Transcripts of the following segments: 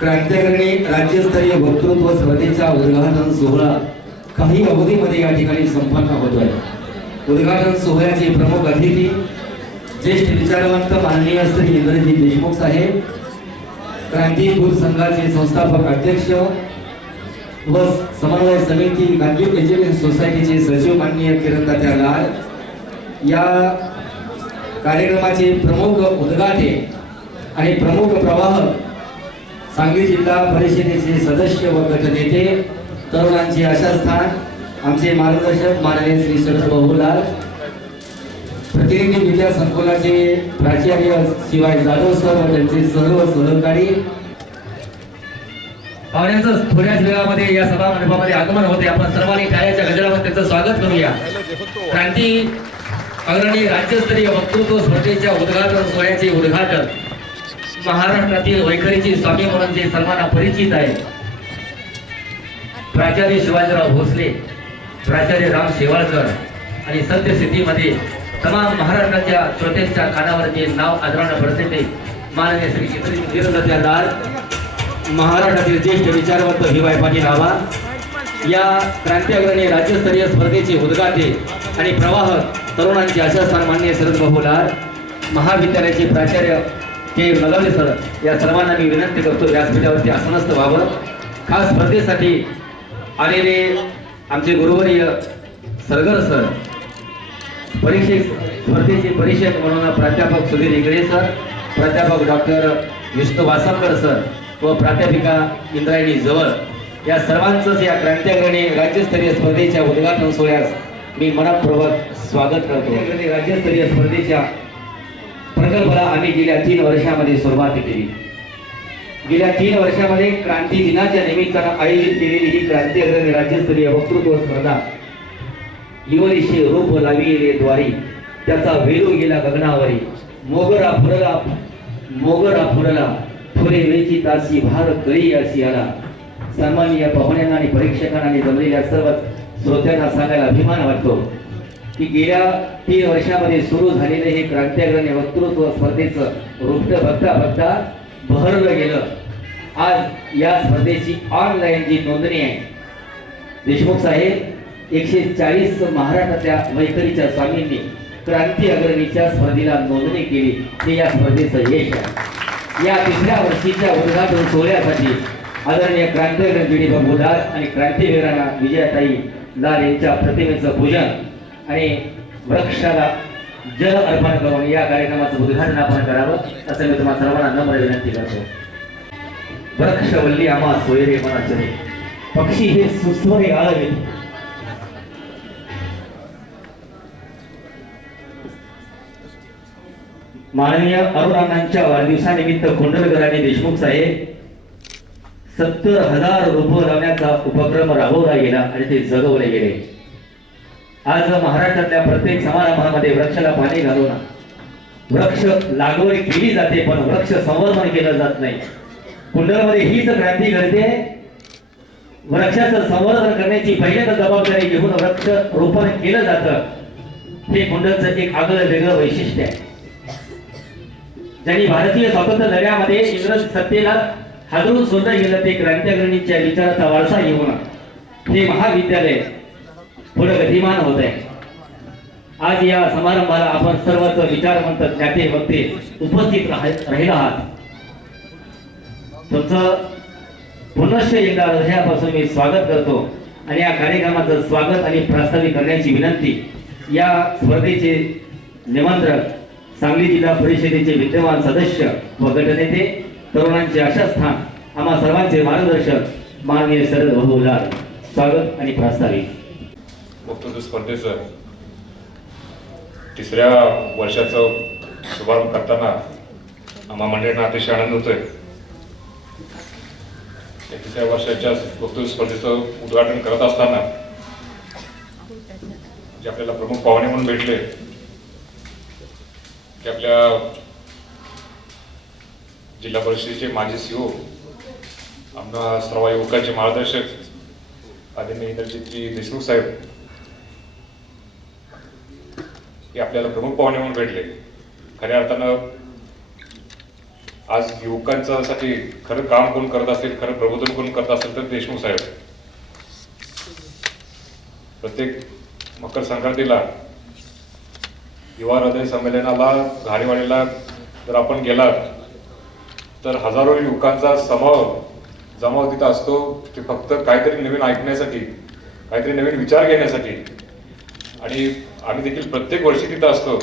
क्रांतिकारी राज्यस्तरीय वक्तृत्व स्पर्धेचा उद्घाटन सोहळा काही अवधीमध्ये या ठिकाणी संपन्न होतोय। उद्घाटन सोहळ्याचे प्रमुख अतिथी ज्येष्ठ विचारवंत माननीय श्री इंद्रजीत देशमुख साहेब, क्रांती दूर संघाचे संस्थापक अध्यक्ष व समन्वय समिती गांधी एज्युकेशन सोसायटीचे सचिव माननीय किरण तात्या लाड, या कार्यक्रमाचे प्रमुख उद्घाटक आणि प्रमुख प्रवाहक सांगली जिल्हा परिषदेचे सदस्य व गटनेते, तरुणांचे आशास्थान आमचे मार्गदर्शक माननीय श्री शरद बहुलाल, प्रतिनिधी विद्या संकुलाचे प्राचार्य शिवाय जाधव सर व त्यांचे सर्व सहकारी, पाहुण्यांचं थोड्याच वेळामध्ये या सभा मंडपामध्ये आगमन होते। आपण सर्वांनी टाळ्याच्या गजरामध्ये त्यांचं स्वागत करूया। क्रांती अग्रणी राज्यस्तरीय वक्तृत्व स्पर्धेच्या उद्घाटन सोहळ्याचे उद्घाटन महाराष्ट्रातील वैखरीचे स्वामी म्हणून जे सर्वांना परिचित आहे, प्राचार्य शिवाजीराव भोसले, प्राचार्य राम शेवाळकर आणि सत्यसिद्धीमध्ये तमाम महाराष्ट्राच्या श्रोत्यांच्या कानावरचे नाव आदरानं पडते ते माननीय श्री इंद्रजीत लाड, महाराष्ट्रातील ज्येष्ठ विचारवंत हिवाय पाटील आवा, या क्रांती अग्रणी राज्यस्तरीय स्पर्धेचे उद्घाटक आणि प्रवाहक तरुणांचे आशास्थान माननीय शरद बहुलाल, महाविद्यालयाचे प्राचार्य के नगावले सर, या सर्वांना मी विनंती करतो व्यासपीठावरती आसनस्थ व्हावं। खास स्पर्धेसाठी आलेले आमचे गुरुवर्य सरगर सर, स्पर्धेचे परीक्षक म्हणून प्राध्यापक सुधीर इंगळे सर, प्राध्यापक डॉक्टर विष्णू वासमकर सर व प्राध्यापिका इंद्रायणी जवळ, या सर्वांचंच या क्रांती अग्रणी राज्यस्तरीय स्पर्धेच्या उद्घाटन सोहळ्यास मी मनपूर्वक स्वागत करतो। राज्यस्तरीय स्पर्धेच्या प्रकल्पाला आम्ही गेल्या 3 वर्षांमध्ये सुरुवात केली। गेल्या 3 वर्षांमध्ये क्रांती दिनाच्या निमित्तानं आयोजित केलेली ही क्रांती अग्रणी राज्यस्तरीय वक्तृत्व स्पर्धा युवरीशी रूप लाविले द्वारी, त्याचा वेलू गेला गगनावरी, मोगरा फुलला फुले वेची तासी भार कळी अशी आला। सन्माननीय पाहुण्यांना आणि परीक्षकांना आणि जमलेल्या सर्व श्रोत्यांना सांगायला अभिमान वाटतो की गेल्या 3 वर्षांमध्ये सुरू झालेले हे क्रांती अग्रणी वक्तृत्व स्पर्धेचं रूपटं बघता बहरलं गेलं। आज या स्पर्धेची ऑनलाईन जी नोंदणी आहे, देशमुख साहेब 140 महाराष्ट्रातल्या वैखरीच्या स्वामींनी क्रांती अग्रणीच्या स्पर्धेला नोंदणी केली, हे या स्पर्धेचं यश आहे। या 3ऱ्या वर्षीच्या उद्घाटन सोहळ्यासाठी आदरणीय क्रांती अग्रणी जी बहुलाल आणि क्रांतीवीरांना विजयाताई लाल यांच्या प्रतिमेचं पूजन आणि वृक्षाला जल अर्पण करून या कार्यक्रमाचं उद्घाटन आपण करावं असं मी तुम्हाला सर्वांना नम्र विनंती करतो। वृक्षवल्ली आम्हा सोयरे मनाचरे, पक्षी हे सुस्वरे आळवे, माननीय अरुणांच्या वाढदिवसानिमित्त कुंडलकरांनी देशमुख साहेब 70,000 रोपं लावण्याचा उपक्रम राबवला गेला आणि ते जगवले गेले। आज महाराष्ट्रातल्या प्रत्येक समारंभामध्ये वृक्षाला पाणी घालून वृक्ष लागवड केली जाते, पण वृक्ष संवर्धन केलं जात नाही। कुंडलमध्ये हीच क्रांती घडते। वृक्षाचं संवर्धन करण्याची पहिल्यांदा जबाबदारी घेऊन वृक्ष रोपण केलं जातं। हे कुंडलचं एक आगळं वेगळं वैशिष्ट्य आहे। ज्यांनी भारतीय स्वातंत्र्य लढ्यामध्ये इंग्रज सत्तेला हादरून सोडलं गेलं, ते क्रांती अग्रणीच्या विचाराचा वारसा घेऊन हे महाविद्यालय पुढे गतिमान होत आहे। आज या समारंभाला आपण सर्वच विचारवंत ज्ञाते वक्ते उपस्थित राहिला आहात। तुमचं पुनश्च एकदा हृदयापासून मी स्वागत करतो आणि या कार्यक्रमाचं स्वागत आणि प्रास्ताविक करण्याची विनंती या स्पर्धेचे निमंत्रक, सांगली जिल्हा परिषदेचे विद्यमान सदस्य व गटनेते, तरुणांचे आशास्थान, आम्हा सर्वांचे मार्गदर्शक माननीय शरद बहुलाल, स्वागत आणि प्रास्ताविक। वक्तृत्व स्पर्धेचं 3ऱ्या वर्षाचं शुभारंभ करताना आम्हा मंडळींना अतिशय आनंद होतोय। 3ऱ्या वर्षाच्या वक्तृत्व स्पर्धेचं उद्घाटन करत असताना जे आपल्याला प्रमुख पाहुणे म्हणून भेटले की आपल्या जिल्हा परिषदेचे माजी सीओ, आमना सर्व युवकांचे मार्गदर्शक आदरणीय इंद्रजीत देशमुख साहेब हे आपल्याला प्रमुख पाहुणे म्हणून भेटले। खऱ्या अर्थानं आज युवकांच्यासाठी खरं काम कोण करत असेल, खरं प्रबोधन कोण करत असेल तर देशमुख साहेब. प्रत्येक मकर संक्रांतीला युवा हृदय संमेलनाला घारीवाडीला जर आपण गेलात तर हजारो युवकांचा जमाव तिथं असतो. ते फक्त काहीतरी नवीन ऐकण्यासाठी, काहीतरी नवीन विचार घेण्यासाठी. आणि आम्ही देखील प्रत्येक वर्षी तिथं असतो.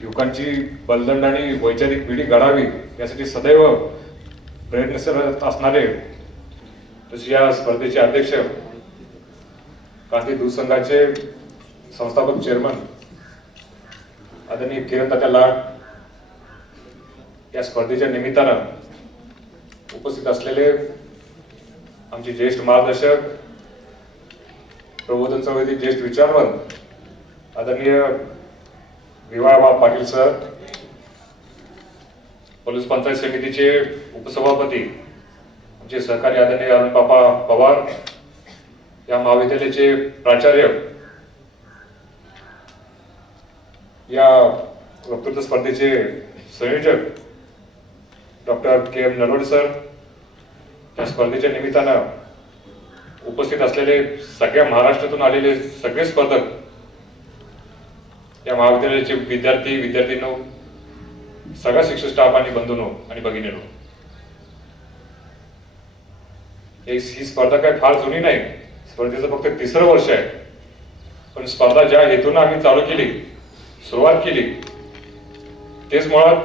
युवकांची बलदंड आणि वैचारिक पिढी घडावी यासाठी सदैव प्रयत्नशील असणारे तसे या स्पर्धेचे अध्यक्ष, क्रांती दूध संघाचे संस्थापक चेअरमन आदरणीय किरण तात्या लाड, या स्पर्धेच्या निमित्तानं उपस्थित असलेले आमचे ज्येष्ठ मार्गदर्शक, प्रबोधन चळवळीतील ज्येष्ठ विचारवंत आदरणीय विवाहबा पाटील सर, पोलीस पंचायत समितीचे उपसभापती आमचे सहकारी आदरणीय अरुणबापा पवार, या महाविद्यालयाचे प्राचार्य, या वक्तृत्व स्पर्धेचे संयोजक डॉक्टर के एम नरवडे सर, या स्पर्धेच्या निमित्तानं उपस्थित असलेले सगळ्या महाराष्ट्रातून आलेले सगळे स्पर्धक, या महाविद्यालयाचे विद्यार्थीनो, सगळा शिक्षक स्टाफ आणि बंधूंनो आणि भगिनींनो, ही स्पर्धा काय फार जुनी नाही. स्पर्धेचं फक्त 3रं वर्ष आहे. पण स्पर्धा ज्या हेतून आम्ही चालू केली, सुरुवात केली, तेच मुळात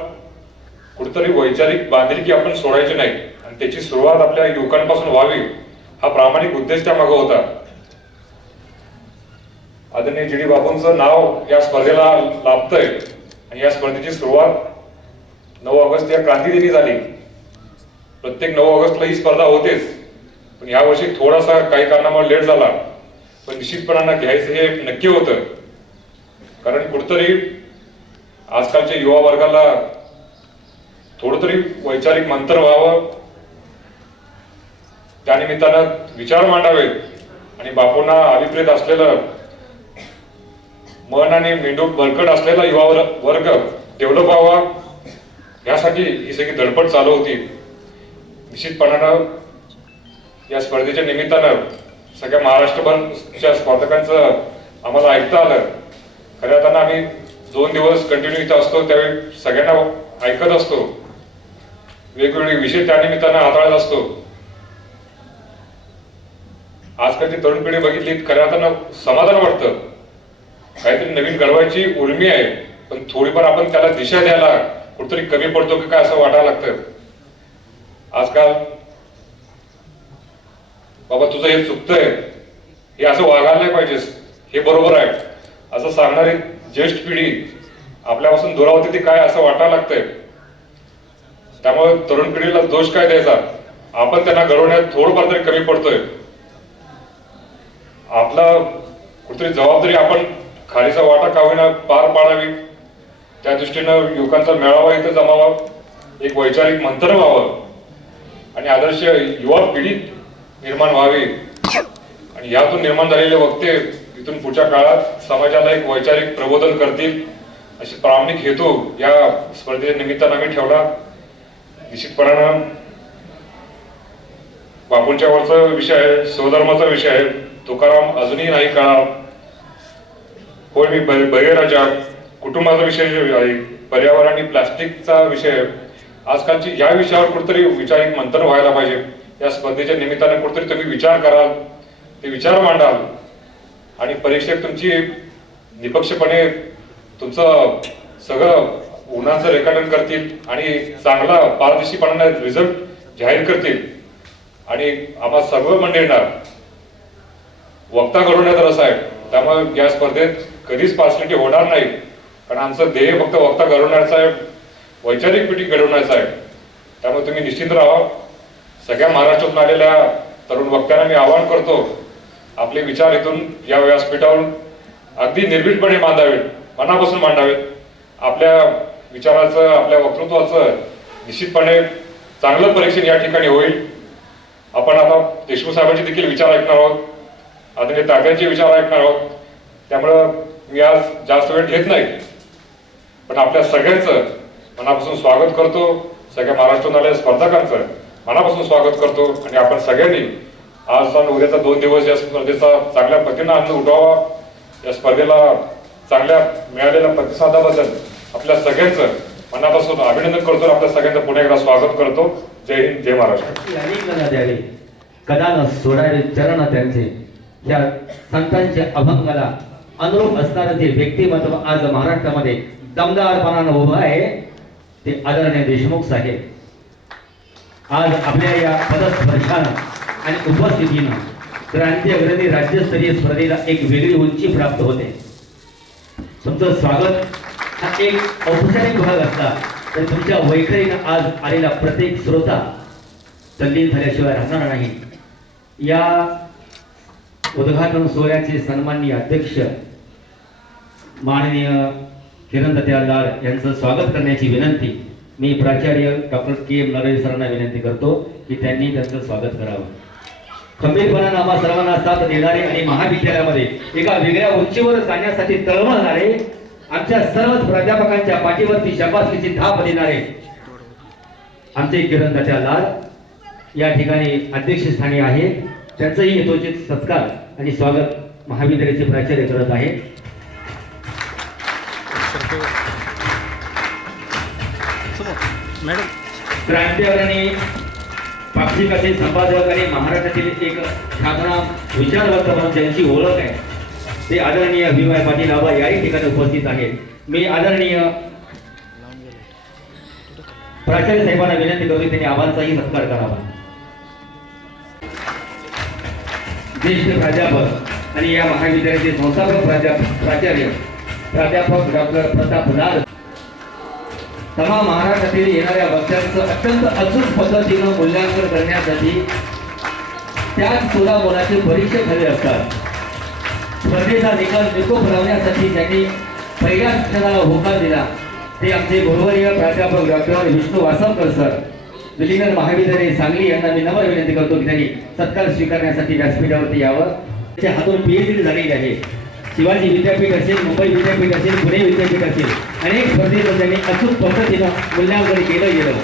कुठेतरी वैचारिक बांधिलकी आपण सोडायची नाही आणि त्याची सुरुवात आपल्या युवकांपासून व्हावी, हा प्रामाणिक उद्देश त्या मागे होता. आदरणीय जी डी बापूंचं नाव या स्पर्धेला लाभतंय आणि या स्पर्धेची सुरुवात 9 ऑगस्ट या क्रांतीदिनी झाली. प्रत्येक 9 ऑगस्टला ही स्पर्धा होतेच, पण यावर्षी थोडासा काही कारणामुळे लेट झाला. पण निश्चितपणानं घ्यायचं हे नक्की होतं, कारण कुठेतरी आजकालच्या युवा वर्गाला थोडं तरी वैचारिक मंथन व्हावं, त्यानिमित्तानं विचार मांडावेत आणि बापूंना अभिप्रेत असलेलं मन आणि मेंदू बळकट असलेला युवा वर्ग डेव्हलप व्हावा, यासाठी ही सगळी धडपड चालू होती. निश्चितपणानं या स्पर्धेच्या निमित्तानं सगळ्या महाराष्ट्रभरच्या स्पर्धकांचं आम्हाला ऐकता आलं. खऱ्या अर्थानं आम्ही 2 दिवस कंटिन्यू इथं असतो, त्यावेळी सगळ्यांना ऐकत असतो, वेगवेगळे विषय त्या निमित्तानं हाताळत असतो. आजकालची तरुण पिढी बघितली, खऱ्या अर्थानं समाधान वाटतं. काहीतरी नवीन घडवायची उर्मी आहे, पण थोडीफार आपण त्याला दिशा द्यायला कुठेतरी कमी पडतो की काय असं वाटायला लागतं. आजकाल बाबा तुझं हे चुकतंय, हे असं वागायला नाही पाहिजेस, हे बरोबर आहे असं सांगणारी ज्येष्ठ पिढी आपल्यापासून दुरावते ती काय असं वाटायला लागतंय. त्यामुळे तरुण पिढीला दोष काय द्यायचा, आपण त्यांना घडवण्यात थोडंफार तरी कमी पडतोय. आपला कुठेतरी जबाबदारी आपण खालीचा वाटा का होईना पार पाडावी, त्या दृष्टीनं युवकांचा मेळावा इथं जमावा, एक वैचारिक मंथन व्हावं आणि आदर्श युवा पिढी निर्माण व्हावी आणि यातून निर्माण झालेले वक्ते इथून पुढच्या काळात समाजाला एक वैचारिक प्रबोधन करतील, अशी प्रामाणिक हेतू या स्पर्धेच्या निमित्तानं आम्ही ठेवला. निश्चितपणानं बापूंच्या वरचा विषय आहे, स्वधर्माचा विषय आहे, तुकाराम अजूनही नाही कळा, होय मी बळीराजा, कुटुंबाचा विषय आहे, पर्यावरण आणि प्लास्टिकचा विषय आहे. आजकालची या विषयावर कुठेतरी वैचारिक मंथन व्हायला पाहिजे. या स्पर्धेच्या निमित्ताने कुठेतरी तुम्ही विचार कराल, ते विचार मांडाल आणि परीक्षक तुमची निपक्षपणे तुमचं सगळं गुणांचं रेखाटन करतील आणि चांगला पारदर्शीपणाने रिझल्ट जाहीर करतील आणि आम्हा सर्व मंडळींना वक्ता घडवण्याचा रस आहे. त्यामुळे या स्पर्धेत कधीच पार्शलिटी होणार नाही, कारण आमचं ध्येय फक्त वक्ता घडवण्याचं आहे, वैचारिक पिढी घडवण्याचं आहे. त्यामुळे तुम्ही निश्चिंत राहा. सगळ्या महाराष्ट्रातून आलेल्या तरुण वक्त्यांना मी आवाहन करतो, आपले विचार इथून या व्यासपीठावरून अगदी निर्भीडपणे मांडावेत, मनापासून मांडावेत. आपल्या विचाराचं, आपल्या वक्तृत्वाचं निश्चितपणे चांगलं परीक्षण या ठिकाणी होईल. आपण आता देशमुख साहेबांचे देखील विचार ऐकणार आहोत, आदरणीय तात्यांचे विचार ऐकणार आहोत. त्यामुळं मी आज जास्त वेळ घेत नाही, पण आपल्या सगळ्यांचं मनापासून स्वागत करतो. सगळ्या महाराष्ट्रातून आलेल्या स्पर्धकांचं मनापासून स्वागत करतो आणि आपण सगळ्यांनी आज आणि उद्याचा 2 दिवस या स्पर्धेचा चांगल्या पद्धतीने आनंद उठवावा. या स्पर्धेला चांगल्या मिळालेल्या प्रतिसादाबद्दल आपल्या सगळ्यांचं मनापासून अभिनंदन करतो. आपल्या सगळ्यांचं पुन्हा एकदा स्वागत करतो. जय हिंद, जय महाराष्ट्र. अनेक द्यावे कदा न सोडावे चरण त्यांचे. या संतांच्या अभंगाला अनुरूप असणारं जे व्यक्तिमत्व आज महाराष्ट्रामध्ये दमदारपणानं उभं आहे ते आदरणीय देशमुख साहेब. आज आपल्या या पदस्पर्शानं आणि उपस्थितीनं क्रांती अग्रणी राज्यस्तरीय स्पर्धेला एक वेगळी उंची प्राप्त होते. तुमचं स्वागत हा एक औपचारिक भाग असला तर तुमच्या वैखरीनं आज आलेला प्रत्येक श्रोता तल्लीन झाल्याशिवाय राहणार नाही. या उद्घाटन सोहळ्याचे सन्माननीय अध्यक्ष माननीय किरण दत्यालाल यांचं स्वागत करण्याची विनंती मी प्राचार्य डॉक्टर के एम नरळे सरांना विनंती करतो की त्यांनी त्यांचं स्वागत करावं. खंबीरपणानं आम्हा सर्वांना साथ देणारे आणि महाविद्यालयामध्ये एका वेगळ्या उंचीवर जाण्यासाठी तळमळणारे आमच्या सर्वच प्राध्यापकांच्या पाठीवरती शाबासकीची थाप देणारे आमचे किरण दत्यालाल या ठिकाणी अध्यक्षस्थानी आहेत. त्यांचंही यथोचित सत्कार आणि स्वागत महाविद्यालयाचे प्राचार्य करत आहेत. क्रांतिकारांनी पाक्षिक असे संपादक आणि महाराष्ट्रातील एक ख्यातनाम विचारवंत म्हणून ज्यांची ओळख आहे ते आदरणीय भीमराव पाटील आबा याही ठिकाणी उपस्थित आहेत. मी आदरणीय प्राचार्य साहेबांना विनंती करतो त्यांनी आबांचाही सत्कार करावा. ज्येष्ठ प्राध्यापक आणि या महाविद्यालयाचे संस्थापक प्राध्यापक डॉक्टर प्रताप लाड तमाम महाराष्ट्रातील येणाऱ्या वक्त्यांचं अत्यंत अचूक पद्धतीनं मूल्यांकन करण्यासाठी त्याच सुद्धा मुलाचे परीक्षक हवे असतात. स्पर्धेचा निकाल निकोप लावण्यासाठी ज्यांनी पहिल्या शिक्षणाला होकार दिला ते आमचे गुरुवर्य प्राध्यापक डॉक्टर विष्णू वासवकर सर, विलीनर महाविद्यालय सांगली यांना मी नम्र विनंती करतो की त्यांनी सत्कार स्वीकारण्यासाठी व्यासपीठावरती यावं. त्याच्या हातून PhD झालेली आहे. शिवाजी विद्यापीठ असेल, मुंबई विद्यापीठ असेल, पुणे विद्यापीठ असेल, अनेक स्पर्धेचं त्यांनी अचूक पद्धतीनं मूल्यांकन केलं गेलं.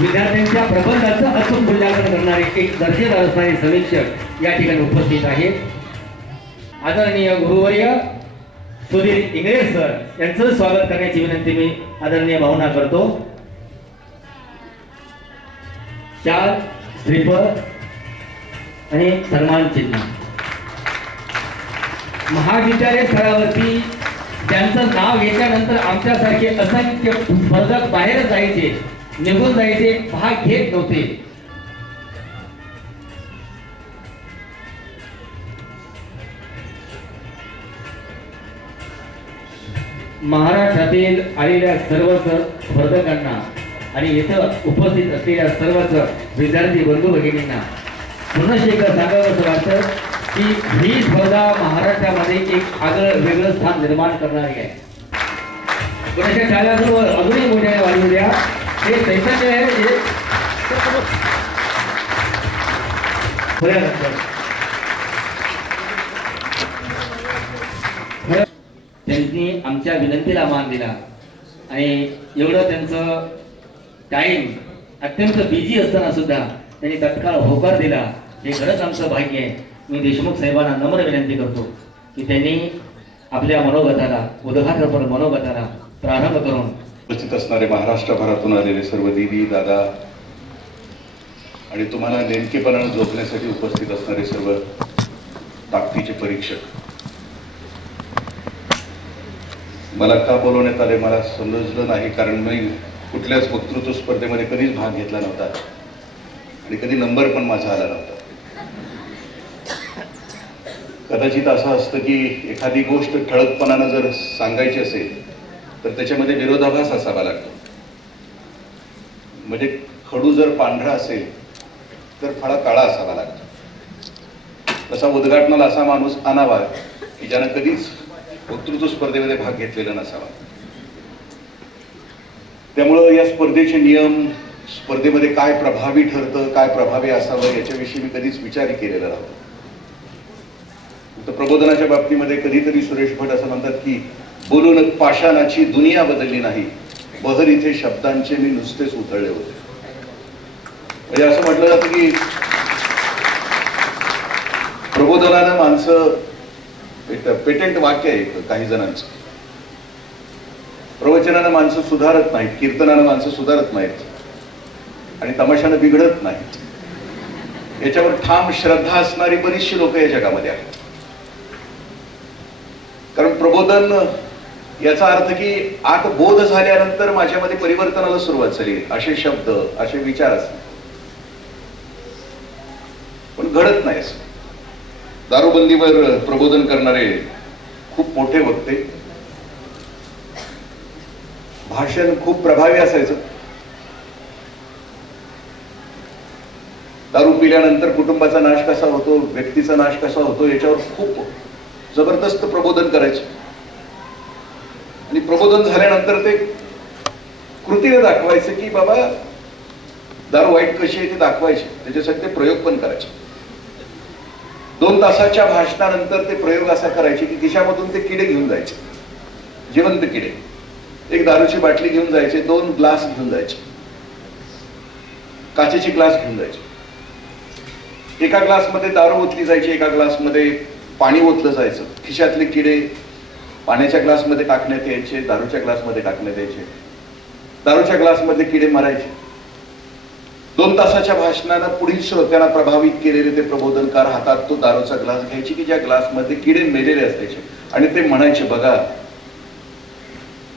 विद्यार्थ्यांच्या प्रबंधाचं अचूक मूल्यांकन करणारे एक दर्जेदार असणारे समीक्षक या ठिकाणी उपस्थित आहेत. आदरणीय गुरुवर्य सुधीर इंगळे सर यांचं स्वागत करण्याची विनंती मी आदरणीय भावना करतो. शाल, श्रीफळ आणि सन्मान चिन्ह. महाविद्यालय स्तरावरती त्यांचं नाव घेतल्यानंतर आमच्यासारखे असंख्य स्पर्धक बाहेर जायचे, निघून जायचे, भाग घेत नव्हते. महाराष्ट्रातील आलेल्या सर्वच स्पर्धकांना आणि इथं उपस्थित असलेल्या सर्वच विद्यार्थी बंधू भगिनींना पुन्हा एकदा सांगावं वाटतं की ही स्पर्धा महाराष्ट्रामध्ये एक आगळं वेगळं स्थान निर्माण करणारी आहे. कोणाच्या शाळांवर अजूनही मोठ्याने वाढवू द्या. हे चैतन्य आहे हे त्यांनी आमच्या विनंतीला मान दिला आणि एवढं त्यांचं टाइम अत्यंत बिझी असताना सुद्धा त्यांनी तत्काळ होकार दिला. हे खरंच आमचं भाग्य आहे. मी देशमुख साहेबांना नम्र विनंती करतो की त्यांनी आपल्या मनोगताला उद्घाटनपर मनोगताला प्रारंभ करून उपस्थित असणारे महाराष्ट्रभरातून आलेले सर्व दीदी दादा आणि तुम्हाला नेमकेपणाने झोपण्यासाठी उपस्थित असणारे सर्व ताकदीचे परीक्षक, मला का बोलवण्यात आले मला समजलं नाही, कारण मी कुठल्याच वक्तृत्व स्पर्धेमध्ये कधीच भाग घेतला नव्हता आणि कधी नंबर पण माझा आला नव्हता. कदाचित असं असतं की एखादी गोष्ट ठळकपणानं जर सांगायची असेल तर त्याच्यामध्ये विरोधाभास असावा लागतो. म्हणजे खडू जर पांढरा असेल तर फळा काळा असावा लागतो. तसा उद्घाटनाला असा माणूस आणावा की ज्यानं कधीच वक्तृत्व स्पर्धेमध्ये भाग घेतलेला नसावा. त्यामुळं या स्पर्धेचे नियम, स्पर्धेमध्ये काय प्रभावी ठरतं, काय प्रभावी असावं याच्याविषयी मी कधीच विचार केलेला नव्हता. तर प्रबोधनाच्या बाबतीमध्ये कधीतरी सुरेश भट असं म्हणतात की बोलून पाषाणाची दुनिया बदलली नाही, बहर इथे शब्दांचे मी नुसतेच उतरले होते. म्हणजे असं म्हटलं जातं की प्रबोधनानं माणसं, पेटेंट वाक्य आहे काही जणांचं, प्रवचनानं माणसं सुधारत नाहीत, कीर्तनानं माणसं सुधारत नाहीत आणि तमाशानं बिघडत नाहीत. याच्यावर ठाम श्रद्धा असणारी बरीचशी लोक या जगामध्ये आहेत. कारण प्रबोधन याचा अर्थ की आत बोध झाल्यानंतर माझ्यामध्ये परिवर्तनाला सुरुवात झाली, असे शब्द, असे विचार असतात. पण घडत नाही असं. दारूबंदीवर प्रबोधन करणारे खूप मोठे वक्ते, भाषण खूप प्रभावी असायचं. दारू पिल्यानंतर कुटुंबाचा नाश कसा होतो, व्यक्तीचा नाश कसा होतो, याच्यावर खूप जबरदस्त प्रबोधन करायचे. आणि प्रबोधन झाल्यानंतर ते कृतीने दाखवायचे की बाबा दारू वाईट कशी आहे ते दाखवायचे. त्याच्यासाठी ते प्रयोग पण करायचे. 2 तासाच्या भाषणानंतर ते प्रयोग असा करायचे की खिशामधून ते किडे घेऊन जायचे, जिवंत किडे. एक दारूची बाटली घेऊन जायचे, 2 ग्लास घेऊन जायचे, काचेची ग्लास घेऊन जायचे. एका ग्लासमध्ये दारू ओतली जायची, एका ग्लासमध्ये पाणी ओतलं जायचं. खिशातले किडे पाण्याच्या ग्लासमध्ये टाकण्यात यायचे, दारूच्या ग्लासमध्ये टाकण्यात यायचे. दारूच्या ग्लासमधले किडे मरायचे. 2 तासाच्या भाषणानं पुढील श्रोत्यांना प्रभावित केलेले ते प्रबोधनकार हातात तो दारूचा ग्लास घ्यायचे की ज्या ग्लासमध्ये किडे मेलेले असायचे आणि ते म्हणायचे, बघा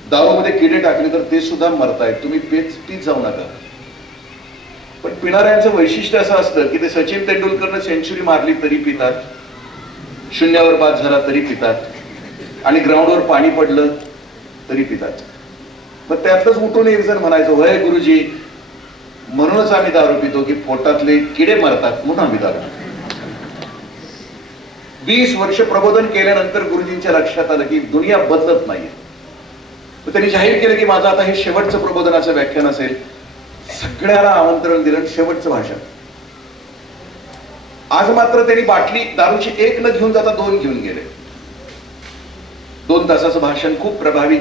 दारूमध्ये किडे टाकले तर ते सुद्धा मरतायत, तुम्ही पीत जाऊ नका. पण पिणाऱ्यांचं वैशिष्ट्य असं असतं की ते सचिन तेंडुलकरनं सेंचुरी मारली तरी पितात, शून्यावर बाद झाला तरी पितात आणि ग्राउंडवर पाणी पडलं तरी पितात. मग त्यातच उठून एक जण म्हणायचं, होय गुरुजी, म्हणूनच आम्ही दारू पितो की पोटातले किडे मरतात म्हणून आम्ही दारू पितो. 20 वर्ष प्रबोधन केल्यानंतर गुरुजींच्या लक्षात आलं की दुनिया बदलत नाहीये. त्यांनी जाहीर केलं की माझं आता हे शेवटचं प्रबोधनाचं व्याख्यान असेल. सगळ्याला आमंत्रण दिलं, शेवटचं भाषण. आज मात्र त्यांनी बाटली दारूची 1 न घेऊन जाता 2 घेऊन गेले. 2 तासाचं भाषण खूप प्रभावी,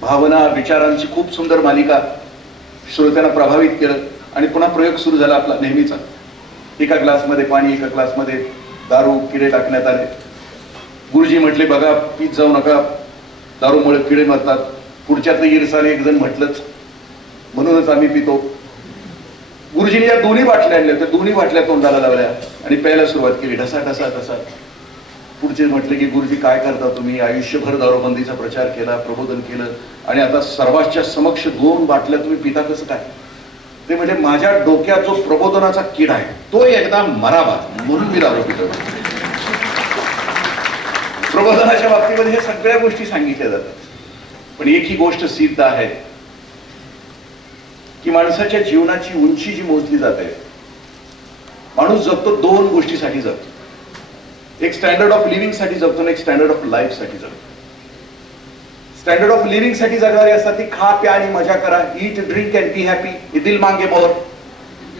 भावना विचारांची खूप सुंदर मालिका, श्रोत्यांना प्रभावित केलं. आणि पुन्हा प्रयोग सुरू झाला आपला नेहमीचा. एका ग्लासमध्ये पाणी, एका ग्लासमध्ये दारू, किडे टाकण्यात आले. गुरुजी म्हटले, बघा पीत जाऊ नका, दारूमुळे किडे मरतात. पुढच्यातलं ईर्षाने एक जण म्हटलंच, म्हणूनच आम्ही पितो. गुरुजींनी या दोन्ही बाटल्या आणल्या, त्या दोन्ही बाटल्या तोंडाला लावल्या आणि प्यायला सुरुवात केली, ढसा ढसा ढसा. पुढचे म्हटले की गुरुजी काय करता तुम्ही, आयुष्यभर दारूबंदीचा प्रचार केला, प्रबोधन केलं आणि आता सर्वांच्या समक्ष 2 बाटल्या तुम्ही पिता कसं काय? ते म्हणजे माझ्या डोक्यात जो प्रबोधनाचा किडा आहे तो एकदा मरावा म्हणून मी दारू पितो. प्रबोधनाच्या बाबतीमध्ये हे सगळ्या गोष्टी सांगितल्या जातात. पण एक ही गोष्ट सिद्ध आहे की माणसाच्या जीवनाची उंची जी मोजली जाते, माणूस जगतो 2 गोष्टीसाठी जगतो. एक स्टँडर्ड ऑफ लिव्हिंग साठी जगतो आणि एक स्टँडर्ड ऑफ लाईफ साठी जगतो. स्टँडर्ड ऑफ लिव्हिंग साठी जगणारी असतात ती खा प्या आणि मजा करा, eat drink and be happy, ये दिल मांगे मोर.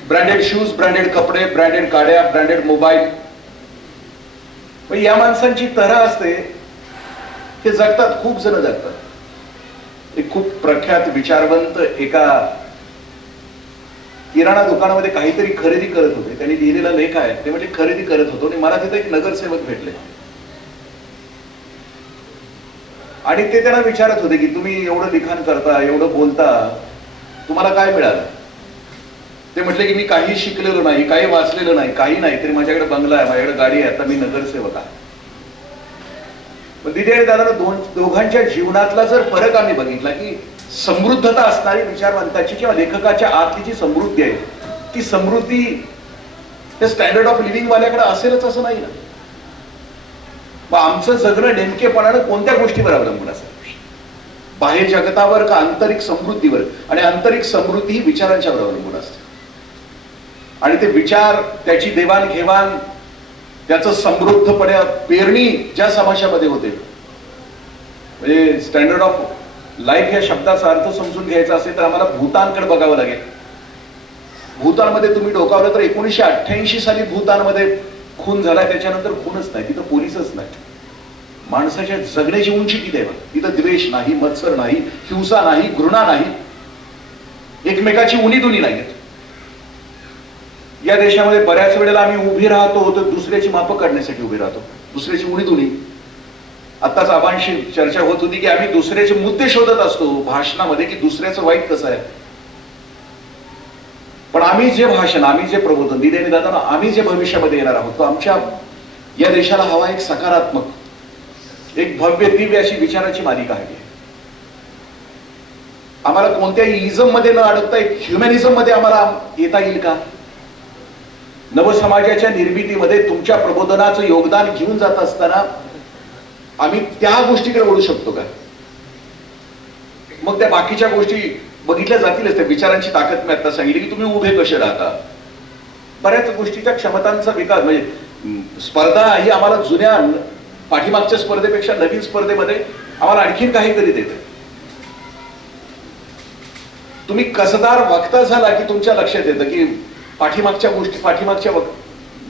ब्रँडेड शूज, ब्रँडेड कपडे, ब्रँडेड गाड्या, ब्रँडेड मोबाईल. पण या माणसांची तऱ्हा असते, ते जगतात, खूप जण जगतात. एक खूप प्रख्यात विचारवंत एका किराणा दुकानामध्ये काहीतरी खरेदी करत होते. त्यांनी लिहिलेला लेख आहे. ते म्हणजे खरेदी करत होतो आणि मला तिथे एक नगरसेवक भेटले आणि ते त्यांना विचारत होते की तुम्ही एवढं लिखाण करता, एवढं बोलता, तुम्हाला काय मिळालं? ते म्हटले की मी काही शिकलेलो नाही, काही वाचलेलं नाही, काही नाही, तरी माझ्याकडे बंगला आहे, माझ्याकडे गाडी आहे, आता मी नगरसेवक आहे. पण तिथे आणि दादा दोघांच्या जीवनातला जर फरक आम्ही बघितला की समृद्धता असणारी विचारवंताची किंवा लेखकाच्या आतली जी समृद्धी आहे, ती समृद्धी हे स्टँडर्ड ऑफ लिव्हिंग वाल्याकडे असेलच असं नाही ना. मग आमचं जगणं नेमकेपणानं कोणत्या गोष्टीवर अवलंबून असेल? बाह्य जगतावर का आंतरिक समृद्धीवर? आणि आंतरिक समृद्धी ही विचारांच्यावर अवलंबून असते. आणि ते विचार, त्याची देवाणघेवाण, त्याचं समृद्धपणे पेरणी ज्या समाजामध्ये होते, म्हणजे स्टँडर्ड ऑफ लाईफ या शब्दाचा अर्थ समजून घ्यायचा असेल तर आम्हाला भूतानकडे बघावं लागेल. भूतानमध्ये तुम्ही डोकावलं तर 1988 साली भूतानमध्ये खून झाला, त्याच्यानंतर खूनच नाही, तिथं पोलीसच नाही. माणसाच्या जगण्याची उंची किती आहे बघ. इथं द्वेष नाही, मत्सर नाही, हिंसा नाही, घृणा नाही, एकमेकाची उणीधुनी नाहीत. या देशामध्ये बऱ्याच वेळेला आम्ही उभी राहतो तर दुसऱ्याची मापं काढण्यासाठी उभी राहतो, दुसऱ्याची उणीधुनी. आत्ताच आबांशी चर्चा होत होती की आम्ही दुसऱ्याचे मुद्दे शोधत असतो भाषणामध्ये की दुसऱ्याचं वाईट कसं आहे. पण आम्ही जे भाषण, आम्ही जे प्रबोधन दिले दादा, आम्ही जे भविष्यामध्ये येणार आहोत तो आमच्या या देशाला हवा एक सकारात्मक, एक भव्य दिव्य अशी विचाराची मालिका आहे. आम्हाला कोणत्याही इझम मध्ये न अडकता एक ह्युमॅनिझम मध्ये आम्हाला येता येईल का? नवसमाजाच्या निर्मितीमध्ये तुमच्या प्रबोधनाचं योगदान घेऊन जात असताना आम्ही त्या गोष्टीकडे ओढू शकतो का? मग त्या बाकीच्या गोष्टी बघितल्या जातीलच. त्या विचारांची ताकद मी आता सांगितली की तुम्ही उभे कसे राहता. बऱ्याच गोष्टीच्या क्षमतांचा विकास, म्हणजे स्पर्धा ही आम्हाला जुन्या पाठीमागच्या स्पर्धेपेक्षा नवीन स्पर्धेमध्ये आम्हाला आणखीन काहीतरी देते. तुम्ही कसदार वक्ता झाला की तुमच्या लक्षात येतं की पाठीमागच्या गोष्टी, पाठीमागच्या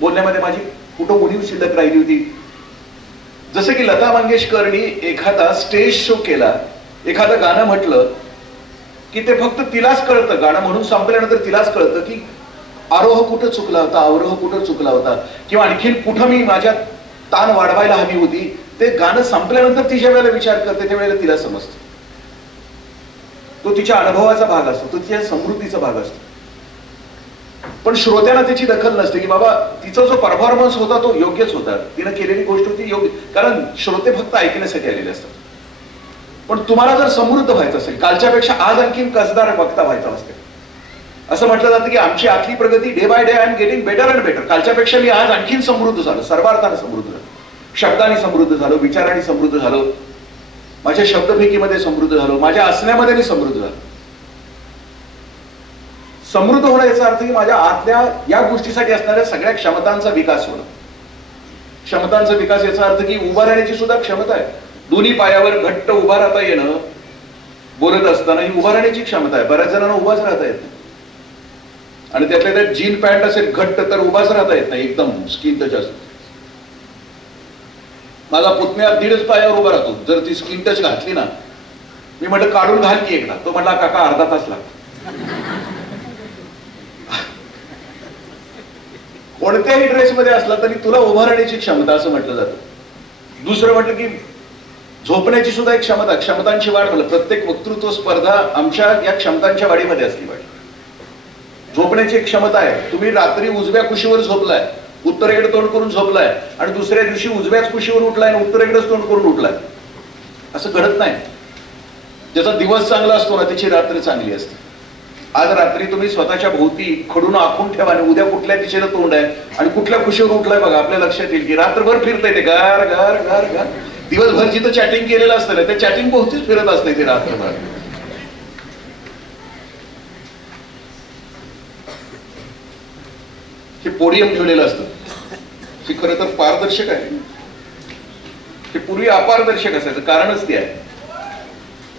बोलण्यामध्ये माझी कुठं उणीव शिल्लक राहिली होती. जसं की लता मंगेशकरनी एखादा स्टेज शो केला, एखादं गाणं म्हटलं की ते फक्त तिलाच कळतं, गाणं म्हणून संपल्यानंतर तिलाच कळतं की आरोह कुठं चुकला होता, अवरोह कुठं चुकला होता, किंवा आणखीन कुठं मी माझ्यात ताण वाढवायला हवी होती. ते गाणं संपल्यानंतर तिच्या वेळेला विचार करते, त्या वेळेला तिला समजतं. तो तिच्या अनुभवाचा भाग असतो, तो तिच्या समृद्धीचा भाग असतो. पण श्रोत्यांना त्याची दखल नसते की बाबा तिचा जो परफॉर्मन्स होता तो योग्यच होता, तिने केलेली गोष्ट होती योग्य, कारण श्रोते फक्त ऐकण्यासाठी आलेले असतात. पण तुम्हाला जर समृद्ध व्हायचं असेल, कालच्यापेक्षा आज आणखीन कसदार वक्ता व्हायचा असते. असं म्हटलं जातं की आमची आतली प्रगती day by day I am getting better and better. कालच्यापेक्षा मी आज आणखीन समृद्ध झालो, सर्वार्थाने समृद्ध झालो, शब्दांनी समृद्ध झालो, विचारांनी समृद्ध झालो, माझ्या शब्दफेकीमध्ये समृद्ध झालो, माझ्या असण्यामध्ये मी समृद्ध झालो. समृद्ध होणं याचा अर्थ की माझ्या आतल्या या गोष्टीसाठी असणाऱ्या सगळ्या क्षमतांचा विकास होणं. क्षमतांचा विकास याचा अर्थ की उभा राहण्याची सुद्धा क्षमता आहे. दोन्ही पायावर घट्ट उभा राहता येणं, बोलत असताना ही उभा राहण्याची क्षमता आहे. बऱ्याच जणांना उभाच राहता येत नाही, आणि त्यातल्या त्यात जीन पॅन्ट असेल घट्ट तर उभाच राहता येत नाही, एकदम स्किन टच असतो. माझा पुतण्या 1.5 पायावर उभा राहतो, जर ती स्किन टच घातली ना, मी म्हटलं काढून घाल की एकदा, तो म्हटला काका अर्धा तास लागतो. कोणत्याही ड्रेसमध्ये असला तरी तुला उभा राहण्याची क्षमता असं म्हटलं जातं. दुसरं म्हटलं की झोपण्याची सुद्धा एक क्षमता, क्षमतांची वाढ. म्हणलं प्रत्येक वक्तृत्व स्पर्धा आमच्या या क्षमतांच्या वाढीमध्ये असली पाहिजे. झोपण्याची एक क्षमता आहे. तुम्ही रात्री उजव्या कुशीवर झोपलाय, उत्तरेकडे तोंड करून झोपलाय, आणि दुसऱ्या दिवशी उजव्याच कुशीवर उठलाय आणि उत्तरेकडेच तोंड करून उठलाय, असं घडत नाही. ज्याचा दिवस चांगला असतो ना त्याची रात्र चांगली असते. आज रात्री तुम्ही स्वतःच्या भोवती खडून आखून ठेवा आणि उद्या कुठल्या दिशेला तोंड आहे आणि कुठल्या कुशीवर उठलाय बघा, आपल्या लक्षात येईल की रात्रभर फिरतंय ते गार गार गार गार. दिवसभर जिथं चॅटिंग केलेलं असतं ना त्या चॅटिंग भोवतीच फिरत असते ते रात्रभर. हे पोडियम ठेवलेलं असतं, हे खरं तर पारदर्शक आहे. हे पूर्वी अपारदर्शक असायचं, कारणच ते आहे.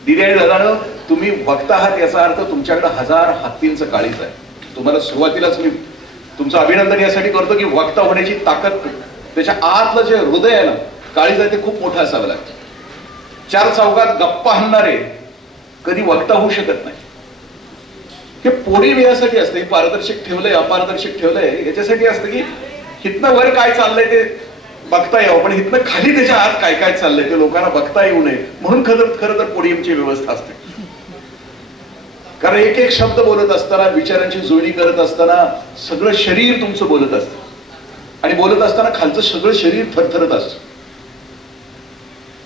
दिदी आणि दादानं तुम्ही वक्ता आहात याचा अर्थ तुमच्याकडे 1000 हत्तींचं काळीज आहे. तुम्हाला सुरुवातीलाच मी तुमचं अभिनंदन यासाठी करतो की वक्ता होण्याची ताकद, त्याच्या आतलं जे हृदय आहे ना, काळीज आहे, ते खूप मोठं असावं लागतं. 4 चौकात गप्पा हाणणारे कधी वक्ता होऊ शकत नाही. हे पोडियम यासाठी असतं, हे पारदर्शक ठेवलंय अपारदर्शक ठेवलंय याच्यासाठी असतं की हितनं वर काय चाललंय ते बघता यावं, पण हितनं खाली त्याच्या आत काय काय चाललंय ते लोकांना बघता येऊ नये, म्हणून खरं तर पोडियमची व्यवस्था असते. कारण एक एक शब्द बोलत असताना, विचारांची जुळणी करत असताना सगळं शरीर तुमचं बोलत असतं, आणि बोलत असताना खालचं सगळं शरीर थरथरत असतं.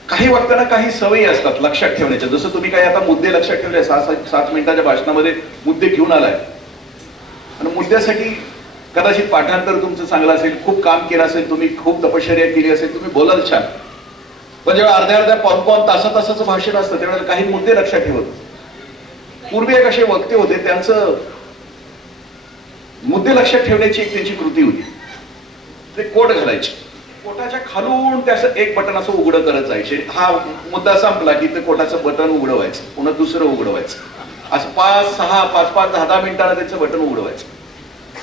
काही वक्तांना काही सवयी असतात लक्षात ठेवण्याच्या. जसं तुम्ही काही आता मुद्दे लक्षात ठेवले, 7 मिनिटाच्या भाषणामध्ये मुद्दे घेऊन आलाय, आणि मुद्द्यासाठी कदाचित पाठांतर तुमचं चांगलं असेल, खूप काम केलं असेल, तुम्ही खूप तपश्चर्या केली असेल, तुम्ही बोलाल छान. पण जेव्हा अर्ध्या पाऊण तासाचं भाषण असतं त्यावेळेला काही मुद्दे लक्षात ठेवत. पूर्वी एक असे वक्ते होते, त्यांचं मुद्दे लक्षात ठेवण्याची एक त्यांची कृती होती. ते कोट घालायचे, कोटाच्या खालून त्याचं एक बटन असं उघडं करत जायचे. हा मुद्दा संपला की ते कोटाचं बटन उघडवायचं, पुन्हा दुसरं उघडवायचं, असं 5-6 5-5 10 मिनिटांना त्याचं बटन उघडवायचं.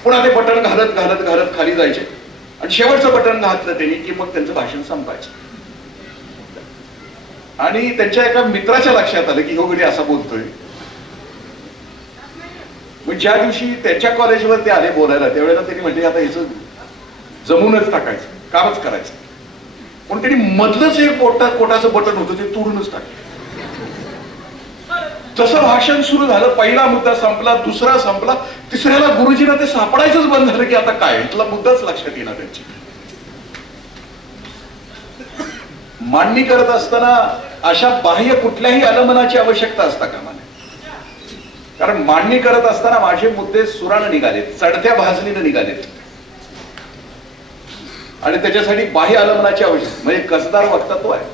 पुन्हा ते बटन घालत घालत घालत खाली जायचे, आणि शेवटचं बटन घातलं त्यांनी की मग त्यांचं भाषण संपायचं. आणि त्यांच्या एका मित्राच्या लक्षात आलं की हो गडी असा बोलतोय. मग ज्या दिवशी त्याच्या कॉलेजवर ते आले बोलायला त्यावेळेला त्यांनी म्हटले आता ह्याचं जमूनच टाकायचं, कामच करायचं. पण त्यांनी मधलंच एक कोटाचं बटन होतं ते तोडूनच टाकलं. तसं भाषण सुरू झालं. पहिला मुद्दा संपला, दुसरा संपला, तिसऱ्याला गुरुजींना ते सापडायचंच बंद झालं की आता काय, इथला मुद्दाच लक्षात येणार त्यांची. मांडणी करत असताना अशा बाह्य कुठल्याही आलंबनाची आवश्यकता असता कामा नये. कारण मांडणी करत असताना माझे मुद्दे सुरानं निघालेत, चढत्या भाजणीनं निघालेत आणि त्याच्यासाठी बाह्य आलंबनाची आवश्यकता म्हणजे कसदार वक्तव्य आहे.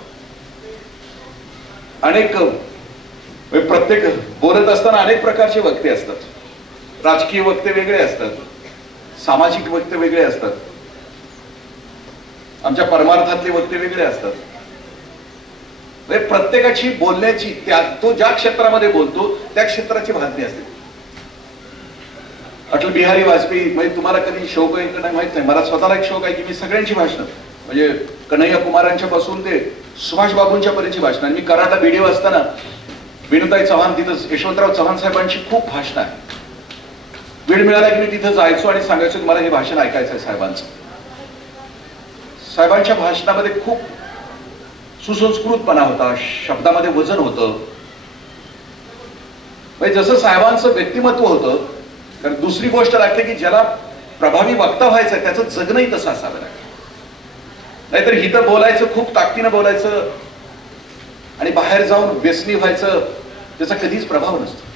अनेक प्रत्येक बोलत असताना अनेक प्रकारचे वक्ते असतात. राजकीय वक्ते वेगळे असतात, सामाजिक वक्ते वेगळे असतात, आमच्या परमार्थातले वक्ते वेगळे असतात. प्रत्येकाची बोलण्याची तो ज्या क्षेत्रामध्ये बोलतो त्या क्षेत्राची भाजणी असते. अटल बिहारी वाजपेयी म्हणजे तुम्हाला कधी शौक आहे का नाही माहित नाही, मला स्वतःला एक शौक आहे की मी सगळ्यांची भाषणं म्हणजे कन्हैया कुमारांच्या पासून ते सुभाष बाबूंच्या पर्यंतची भाषणं. मी कराडला व्हिडिओ असताना विनुताई चव्हाण तिथं यशवंतराव चव्हाण साहेबांची खूप भाषणं आहे. वेळ मिळाला की मी तिथं जायचो आणि सांगायचो मला हे भाषण ऐकायचं आहे साहेबांचं. साहेबांच्या भाषणामध्ये खूप सुसंस्कृतपणा होता, शब्दामध्ये वजन होतं. म्हणजे जसं साहेबांचं व्यक्तिमत्व होतं. कारण दुसरी गोष्ट लागते की ज्याला प्रभावी वक्ता व्हायचं त्याचं जगणंही तसं असावं लागतं. नाहीतर हिथं बोलायचं, खूप ताकदीनं बोलायचं आणि बाहेर जाऊन व्यसनी व्हायचं, त्याचा कधीच प्रभाव नसतो.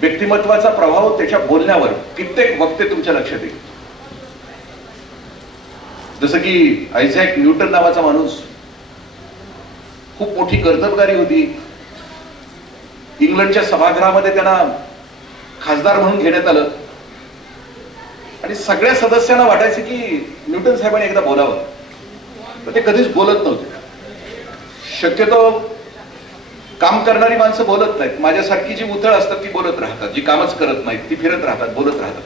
व्यक्तिमत्वाचा प्रभाव त्याच्या बोलण्यावर कित्येक वक्ते तुमच्या लक्षात येईल. जसं की आयझॅक न्यूटन नावाचा माणूस, खूप मोठी कर्तबगारी होती. इंग्लंडच्या सभागृहामध्ये त्यांना खासदार म्हणून घेण्यात आलं आणि सगळ्या सदस्यांना वाटायचं की न्यूटन साहेबांनी एकदा बोलावं, पण ते कधीच बोलत नव्हते. शक्यतो काम करणारी माणसं बोलत नाहीत. माझ्यासारखी जी उथळ असतात ती बोलत राहतात, जी कामच करत नाहीत ती फिरत राहतात, बोलत राहतात.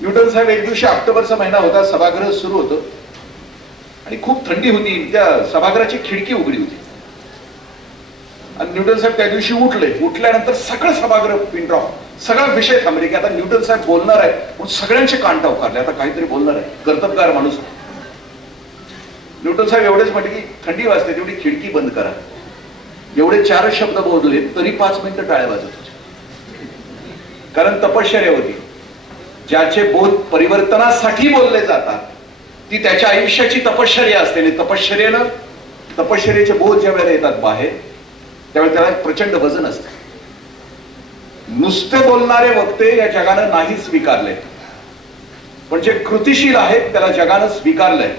न्यूटन साहेब एक दिवशी ऑक्टोबरचा महिना होता, सभागृह सुरू होतं आणि खूप थंडी होती. त्या सभागृहाची खिडकी उघडी होती आणि न्यूटन साहेब त्या दिवशी उठल्यानंतर सगळं सभागृह पिन ड्रॉप, सगळा विषय थांबले की आता न्यूटन साहेब बोलणार आहे. म्हणून सगळ्यांचे कान टावकारले, आता काहीतरी बोलणार आहे. कर्तबगार माणूस. न्यूटन साहेब एवढेच म्हटले की थंडी वाजते तेवढी खिडकी बंद करा. एवढे 4 शब्द बोलले तरी 5 मिनिटं टाळ्या वाजत होते. कारण तपश्चर्या होती. ज्याचे बोध परिवर्तनासाठी बोलले जातात ती त्याच्या आयुष्याची तपश्चर्या असते. आणि तपश्चर्याचे बोध ज्या वेळेला येतात बाहेर त्यावेळेला त्याला प्रचंड वजन असते. नुसते बोलणारे वक्ते या जगानं नाही स्वीकारले, पण जे कृतिशील आहेत त्याला जगानं स्वीकारलंय.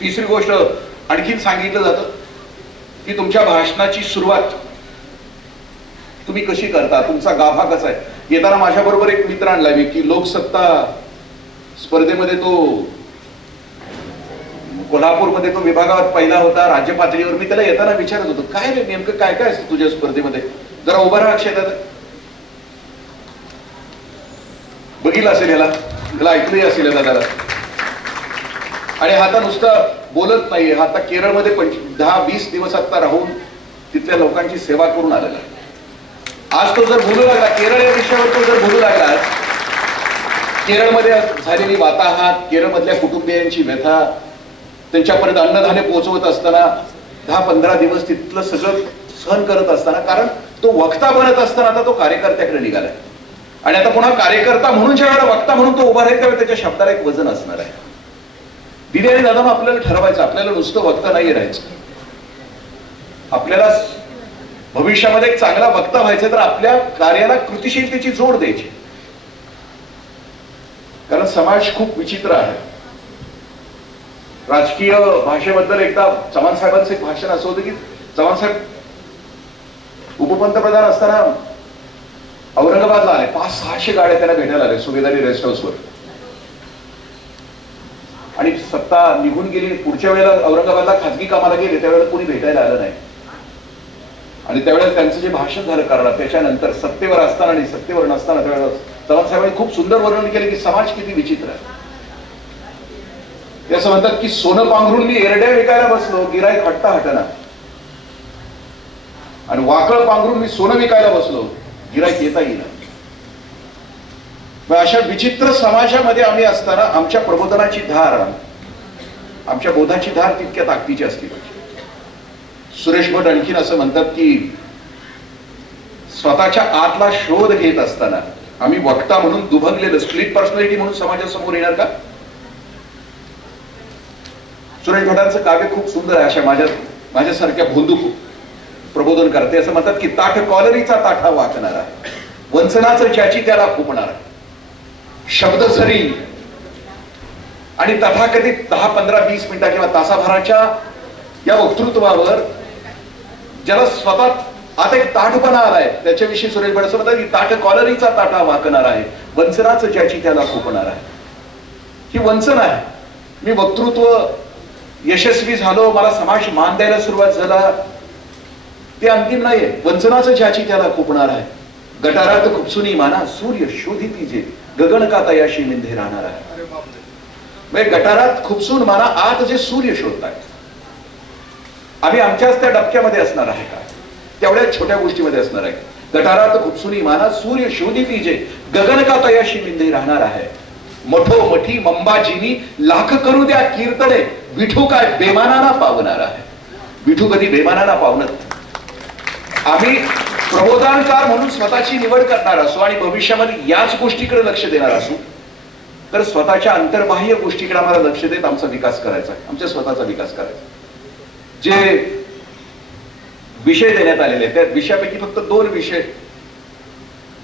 तिसरी गोष्ट आणखीन सांगितलं जातं की तुमच्या भाषणाची सुरुवात तुम्ही कशी करता, तुमचा गाभा कसा आहे. येताना माझ्या बरोबर एक मित्र आणला मी की लोकसत्ता स्पर्धेमध्ये तो कोल्हापूरमध्ये तो विभागात पहिला होता, राज्य पातळीवर. मी त्याला येताना विचारत होतो काय रे नेमकं काय काय असतं तुझ्या स्पर्धेमध्ये, जरा उभा राहा क्षेत्रात. बघितलं असेल याला ऐकलंही असेल दादाला. आणि हा आता नुसतं बोलत नाही, हा आता केरळमध्ये 10-20 दिवस आता राहून तिथल्या लोकांची सेवा करून आलेला आहे. आज तो जर बोलू लागला केरळ या विषयावर, तो जर बोलू लागला केरळमध्ये झालेली वाताहत, केरळमधल्या कुटुंबियांची व्यथा, त्यांच्यापर्यंत अन्नधान्य पोहोचवत असताना 10-15 दिवस तिथलं सगळं सहन करत असताना, कारण तो वक्ता बनत असताना आता तो कार्यकर्त्याकडे निघालाय. आणि आता पुन्हा कार्यकर्ता म्हणून ज्या वेळेला वक्ता म्हणून तो उभा राहील त्यावेळेला त्याच्या शब्दाला एक वजन असणार आहे. दिदी आणि दादा आपल्याला ठरवायचं, आपल्याला नुसतं वक्ता नाही राहायचं. आपल्याला भविष्यामध्ये एक चांगला वक्ता व्हायचं तर आपल्या कार्याला कृतिशीलतेची जोड द्यायची. कारण समाज खूप विचित्र आहे. राजकीय भाषेबद्दल एकदा चव्हाण साहेबांचं एक भाषण असं होतं की चव्हाण साहेब उपपंतप्रधान असताना औरंगाबादला आले. 500-600 गाड्या त्यांना भेटायला आले सुभेदारी रेस्ट हाऊसवर. आणि सत्ता निघून गेली. पुढच्या वेळेला औरंगाबादला खाजगी कामाला गेले त्यावेळेला कोणी भेटायला आलं नाही. आणि त्यावेळेला त्यांचं जे भाषण झालं करायला त्याच्यानंतर सत्तेवर असताना आणि सत्तेवर नसताना त्यावेळेला चव्हाण साहेबांनी खूप सुंदर वर्णन केले की समाज किती विचित्र आहे. ते असं म्हणतात की सोनं पांघरून मी एरड्या विकायला बसलो, गिराईक हट्टा हटना. आणि वाकळ पांघरून मी सोनं विकायला बसलो, गिराईक येता येईना. अशा विचित्र समाजामध्ये आम्ही असताना आमच्या प्रबोधनाची धार, आमच्या बोधाची धार तितक्या ताकदीची असली पाहिजे. सुरेश भट आणखीन असं म्हणतात की स्वतःच्या आतला शोध घेत असताना आम्ही वक्ता म्हणून दुभंगलेलं, स्प्लिट पर्सनॅलिटी म्हणून समाजासमोर येणार का? सुरेश भटांचं काव्य खूप सुंदर आहे. अशा माझ्यासारख्या भोंदू प्रबोधन करते असं म्हणतात की ताठ कॉलरीचा ताठा वाकणारा, वंचनाचं ज्याची त्याला खुपणार, शब्द सरी आणि तथाकथित 10, 15, 20 मिनिटा किंवा तासाभराच्या या वक्तृत्वावर ज्याला स्वतः आता एक ताठपणा आलाय, त्याच्याविषयी सुरेश भट असं म्हणतात की ताठ कॉलरीचा ताठा वाकणार आहे, वंचनाचं ज्याची त्याला खुपणार आहे. ही वंचन आहे. मी वक्तृत्व यशस्वी झालो, मला समाज मान द्यायला सुरुवात झाला, ते अंतिम नाहीये. वंचनाचं ज्याची त्याला खुपणार आहे. गटारात खुपसुनी माना सूर्य शोधिती जे, गगन का तयाशी मिंधे राहणार आहे. म्हणजे गटारात खुपसून माना आत जे सूर्य शोधताय. आम्ही आमच्याच त्या डबक्यामध्ये असणार आहे का? तेवढ्या छोट्या गोष्टीमध्ये असणार आहे. गटारात खुपसुनी माना सूर्य शोधिती जे, गगन का तयाशी मिंधे राहणार आहे. मठो मठी मंबाजीनी लाख करू द्या कीर्तने, विठू काय बेमानाना पावणार आहे. विठू कधी बेमानाना पावनत. आम्ही प्रबोधनकार म्हणून स्वतःची निवड करणार असू आणि भविष्यामध्ये याच गोष्टीकडे लक्ष देणार असू, तर स्वतःच्या अंतर्बाह्य गोष्टीकडे आम्हाला लक्ष देत आमचा विकास करायचा, आमच्या स्वतःचा विकास करायचा. जे विषय देण्यात आलेले त्या विषयापैकी फक्त 2 विषय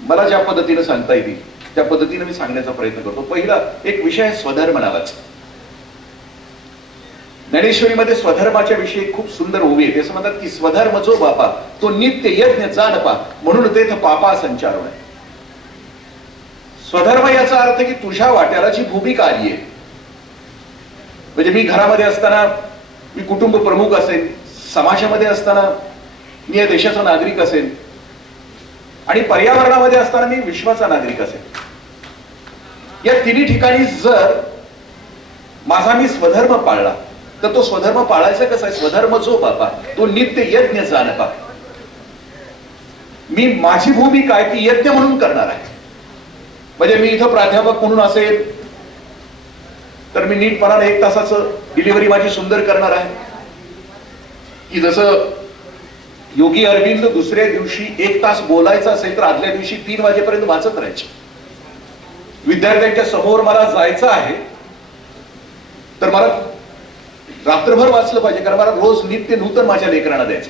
मला ज्या पद्धतीने सांगता येईल त्या पद्धतीने मी सांगण्याचा प्रयत्न करतो. पहिला एक विषय आहे स्वधर्म नावाचा. ज्ञानेश्वरीमध्ये स्वधर्माच्या विषयी खूप सुंदर ओवी आहे. असं म्हणतात की स्वधर्म जो बापा तो नित्य यज्ञ जाणपा, म्हणून तेथ पापा संचार आहे. स्वधर्म याचा अर्थ की तुझ्या वाट्याला जी भूमिका आली आहे, म्हणजे मी घरामध्ये असताना मी कुटुंब प्रमुख असेल, समाजामध्ये असताना मी या देशाचा नागरिक असेल आणि पर्यावरणामध्ये असताना मी विश्वाचा नागरिक असेल. या तिन्ही ठिकाणी जर माझा मी स्वधर्म पाळला तर तो स्वधर्म पाळायचा कसा आहे? स्वधर्म जो बापा तो नित्य यज्ञ जाणपा. मी माझी भूमिका आहे ती यज्ञ म्हणून करणार आहे. म्हणजे मी इथं प्राध्यापक म्हणून असेल तर मी नीटपणाने 1 तासाचं डिलिव्हरी माझी सुंदर करणार आहे. की जसं योगी अरविंद दुसऱ्या दिवशी 1 तास बोलायचं असेल तर आदल्या दिवशी 3 वाजेपर्यंत वाचत राहायचे. विद्यार्थ्यांच्या समोर मला जायचं आहे तर मला रात्रभर वाचलं पाहिजे, कारण मला रोज नित्य नूतन माझ्या लेकरांना द्यायचं.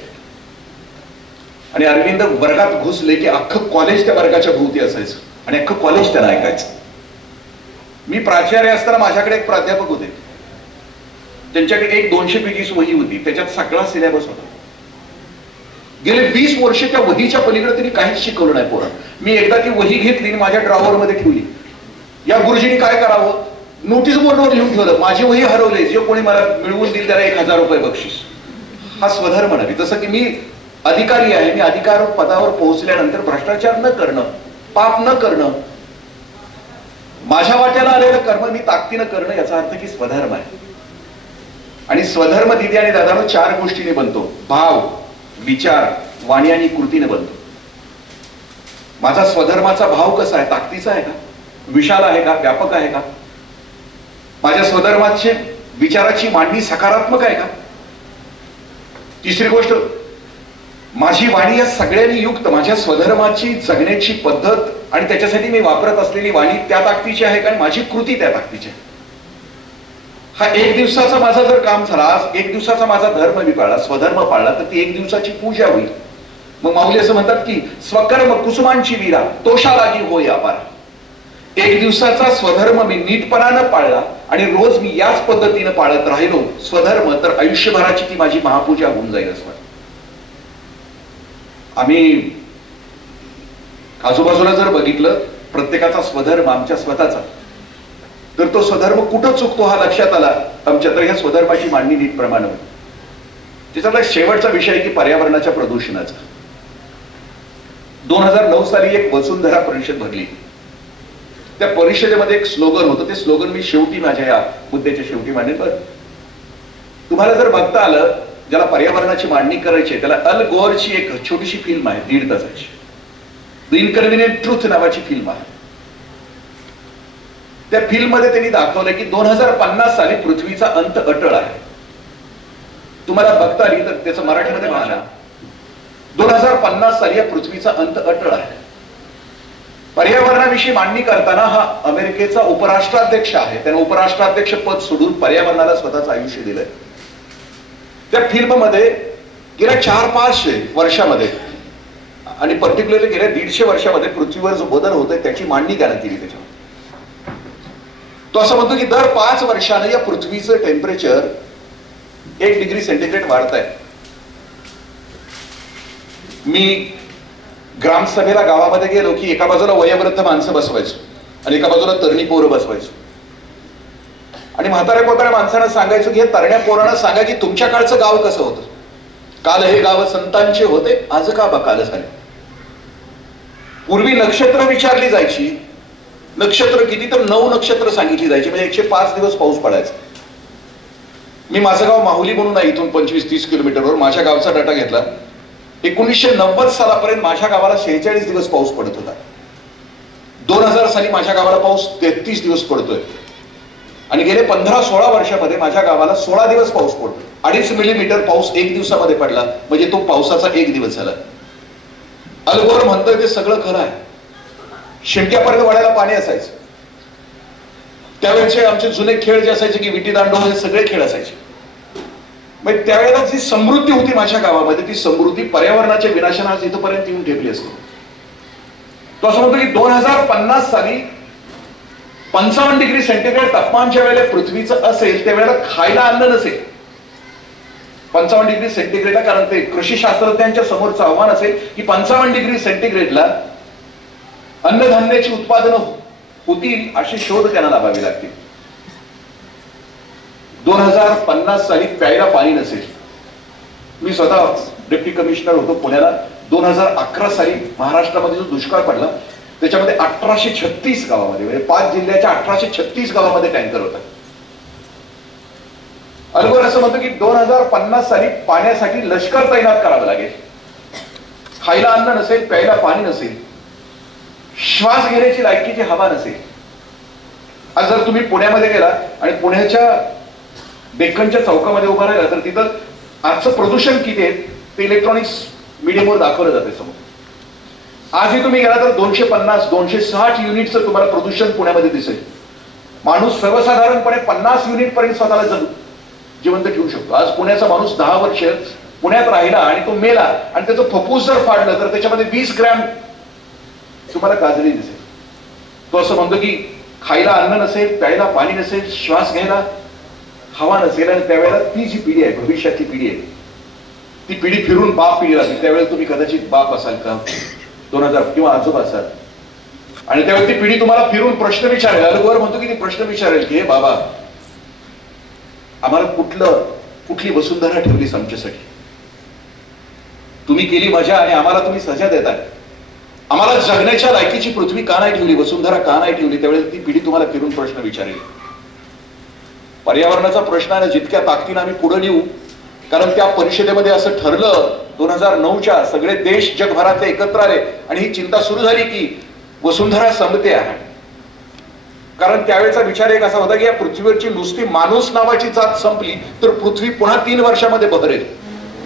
आणि अरविंद वर्गात घुसले की अख्खं कॉलेज त्या वर्गाच्या भोवती असायचं आणि अख्खं कॉलेज त्यांना ऐकायचं. मी प्राचार्य असताना माझ्याकडे एक प्राध्यापक होते, त्यांच्याकडे एक 200 पेजीची वही होती, त्याच्यात सगळा सिलेबस होता. गेले 20 वर्ष त्या वहीच्या पलीकडे त्यांनी काहीच शिकवलं नाही पोरं. मी एकदा ती वही घेतली आणि माझ्या ड्रॉवर मध्ये ठेवली. या गुरुजींनी काय करावं, नोटीस बोर्डवर लिहून ठेवलं माझी वही हरवली, जे कोणी मला मिळवून दिली त्याला 1000 रुपये बक्षीस. हा स्वधर्म नव्हे. जसं की मी अधिकारी आहे, मी अधिकार पदावर पोहोचल्यानंतर भ्रष्टाचार न करणं, पाप न करणं, माझ्या वाट्याला आलेलं कर्म मी ताकदीनं करणं, याचा अर्थ की स्वधर्म आहे. आणि स्वधर्म दिदी आणि दादानो 4 गोष्टीने बनतो. भाव, विचार, वाणी आणि कृतीने बनतो. माझा स्वधर्माचा भाव कसा आहे? ताकदीचा आहे का? विशाल आहे का? व्यापक आहे का? माझ्या स्वधर्माचे विचाराची मांडणी सकारात्मक आहे का? तिसरी गोष्ट, माझी वाणी या सगळ्यांनी युक्त, माझ्या स्वधर्माची जगण्याची पद्धत आणि त्याच्यासाठी मी वापरत असलेली वाणी त्या ताकदीची आहे का? आणि माझी कृती त्या ताकदीची आहे. हा 1 दिवसाचा माझा जर काम झाला, आज 1 दिवसाचा माझा धर्म मी पाळला, स्वधर्म पाळला, तर ती 1 दिवसाची पूजा होईल. मग माऊली असं म्हणतात की स्वकर्म कुसुमांची वीरा तोषा लागी होय अपार. 1 दिवसाचा स्वधर्म मी नीटपणानं पाळला आणि रोज मी याच पद्धतीनं पाळत राहिलो स्वधर्म, तर आयुष्यभराची ती माझी महापूजा होऊन जाईल असं. आम्ही आजूबाजूला जर बघितलं प्रत्येकाचा स्वधर्म आमच्या स्वतःचा, तर तो स्वधर्म कुठं चुकतो हा लक्षात आला आमच्या, तर ह्या स्वधर्माची मांडणी नीट प्रमाणे. त्याच्यातला शेवटचा विषय की पर्यावरणाच्या प्रदूषणाचा. 2009 साली एक वसुंधरा परिषद भरली त्या परिषदेमध्ये एक स्लोगन होतं, ते स्लोगन मी शेवटी माझ्या या मुद्द्याच्या शेवटी मांडेल. बरं, तुम्हाला जर बघता आलं, ज्याला पर्यावरणाची मांडणी करायची आहे त्याला अल गोअरची एक छोटीशी फिल्म आहे 1.5 तासाची, द इनकन्व्हिनियंट ट्रूथ नावाची फिल्म आहे. त्या फिल्म मध्ये त्यांनी दाखवलं की 2050 साली पृथ्वीचा अंत अटळ आहे. तुम्हाला बघता आली तर त्याचं मराठीमध्ये भाषा 2050 साली या पृथ्वीचा अंत अटळ आहे. पर्यावरणाविषयी मांडणी करताना हा अमेरिकेचा उपराष्ट्राध्यक्ष आहे, त्याने उपराष्ट्राध्यक्ष पद सोडून पर्यावरणाला स्वतःचं आयुष्य दिलंय. त्या फिल्म मध्ये गेल्या 4-5 वर्षामध्ये आणि पर्टिक्युलरली गेल्या 150 वर्षामध्ये पृथ्वीवर जो बदल होतोय त्याची मांडणी करण्यात केली. त्याच्यावर तो असं म्हणतो की दर 5 वर्षाने या पृथ्वीचं टेम्परेचर 1 डिग्री सेंटीग्रेड वाढत आहे. मी ग्रामसभेला गावामध्ये गेलो की एका बाजूला वयोवृद्ध माणसं बसवायचो आणि एका बाजूला तरुणी पोरं बसवायचो आणि म्हाताऱ्या कोताऱ्या माणसांना सांगायचो की हे तरण्या पोरांना सांगा की तुमच्या काळचं गाव कसं होतं. काल हे गाव संतांचे होते, आज का बकाल झाले. पूर्वी नक्षत्र विचारली जायची, नक्षत्र किती तर 9 नक्षत्र सांगितली जायची, म्हणजे 105 दिवस पाऊस पडायचा. मी माझं गाव माहुली म्हणून आहे, इथून 25-30 किलोमीटरवर. माझ्या गावचा डाटा घेतला, 1990 सालापर्यंत माझ्या गावाला 46 दिवस पाऊस पडत होता. 2000 साली माझ्या गावाला पाऊस 33 दिवस पडतोय आणि गेले 15-16 वर्षामध्ये माझ्या गावाला 16 दिवस पाऊस पडतो. 2.5 मिलीमीटर पाऊस 1 दिवसामध्ये पडला, म्हणजे तो पावसाचा 1 दिवस झाला. अल गोर म्हणतोय ते सगळं खरं आहे. शिंक्यापर्यंत वाड्याला पाणी असायचं. त्यावेळेचे आमचे जुने खेळ जे असायचे की विटी दांडू हे सगळे खेळ असायचे. मग त्यावेळेला जी समृद्धी होती माझ्या गावामध्ये, ती समृद्धी पर्यावरणाच्या विनाशाने आज इथपर्यंत येऊन ठेपली असते. तो असं म्हणतो की 2050 साली 55 डिग्री सेंटीग्रेड तापमान ज्या वेळेला पृथ्वीचं असेल त्यावेळेला खायला अन्न नसेल. 55 डिग्री सेंटीग्रेडला, कारण ते कृषी शास्त्रज्ञांच्या समोरचं आव्हान असेल की 55 डिग्री सेंटीग्रेडला अन्नधान्याची उत्पादनं होतील अशी शोध त्यांना लावावी लागतील. 2050 साली प्यायला पाणी नसेल. मी स्वतः डेप्टी कमिशनर होतो पुण्याला. 2011 साली महाराष्ट्रामध्ये जो दुष्काळ पडला त्याच्यामध्ये 1836 गावामध्ये, म्हणजे 5 जिल्ह्याच्या 1836 गावामध्ये टँकर होता. अल गोर असं म्हणतो की 2050 साली पाण्यासाठी लष्कर तैनात करावं लागेल. खायला अन्न नसेल, प्यायला पाणी नसेल, श्वास घेण्याची लायकीची हवा नसेल. आज जर तुम्ही पुण्यामध्ये गेला आणि पुण्याच्या डेक्कनच्या चौकामध्ये उभा राहिला तर तिथं आजचं प्रदूषण किती आहे ते इलेक्ट्रॉनिक्स मीडियमवर दाखवलं जाते समोर. आजही तुम्ही गेला तर 250-260 युनिटचं तुम्हाला प्रदूषण पुण्यामध्ये दिसेल. माणूस सर्वसाधारणपणे 50 युनिट पर्यंत स्वतःला जिवंत ठेवू शकतो. आज पुण्याचा माणूस 10 वर्ष पुण्यात राहिला आणि तो मेला आणि त्याचं फुफ्फुस जर फाडलं तर त्याच्यामध्ये 20 ग्रॅम तुम्हाला काजळी दिसेल. तो असं म्हणतो की खायला अन्न नसेल, प्यायला पाणी नसेल, श्वास घ्यायला हवा नसेल. आणि त्यावेळेला ती जी पिढी आहे, भविष्यातली पिढी आहे, ती पिढी फिरून बाप पिढी राहते. त्यावेळेला तुम्ही कदाचित बाप असाल का 2000 किंवा आजोबा असाल आणि त्यावेळेला ती पिढी तुम्हाला फिरून प्रश्न विचारेल. अल गोर म्हणतो की ती प्रश्न विचारेल की हे बाबा, आम्हाला कुठली वसुंधरा ठेवलीस आमच्यासाठी? तुम्ही केली मजा आणि आम्हाला तुम्ही सजा देताय. आम्हाला जगण्याच्या लायकीची पृथ्वी का नाही ठेवली, वसुंधरा का नाही ठेवली? त्यावेळेला ती पिढी तुम्हाला फिरून प्रश्न विचारेल. पर्यावरणाचा प्रश्न आहे, जितक्या ताकदीने आम्ही पुढे नेऊ, कारण त्या परिषदेमध्ये असं ठरलं 2009च्या सगळे देश जगभरातले एकत्र आले आणि ही चिंता सुरू झाली की वसुंधरा संपते आहे. कारण त्यावेळेचा विचार एक असा होता की या पृथ्वीवरची नुसती माणूस नावाची जात संपली तर पृथ्वी पुन्हा 3 वर्षामध्ये बहरेल.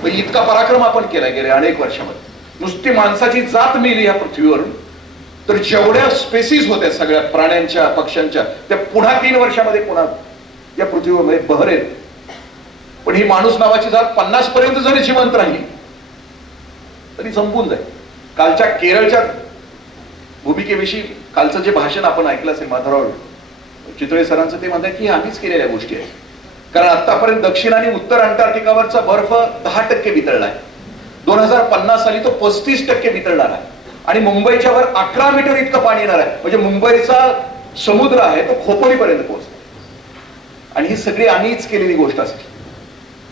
इतका पराक्रम आपण केला गेल्या अनेक वर्षामध्ये. नुसती माणसाची जात मेली या पृथ्वीवरून तर जेवढ्या स्पेसीज होत्या सगळ्या प्राण्यांच्या पक्ष्यांच्या त्या पुन्हा 3 वर्षामध्ये पुन्हा या पृथ्वीवर बहरेल. पण ही माणूस नावाची जात 50 पर्यंत जरी जिवंत राहिली तरी संपून जाईल. कालच्या केरळच्या भूमिकेविषयी कालचं जे भाषण आपण ऐकलं असेल माधवराव चितळे सरांचं, ते म्हणतात की आम्हीच केलेल्या गोष्टी आहेत. कारण आतापर्यंत दक्षिण आणि उत्तर अंटार्क्टिकावरचा बर्फ 10% वितळलाय. 2050 साली तो 35% वितळणार आहे आणि मुंबईच्या वर 11 मीटर इतकं पाणी येणार आहे. म्हणजे मुंबईचा समुद्र आहे तो खोपोलीपर्यंत पोहोचतो. आणि ही सगळी आम्हीच केलेली गोष्ट असते.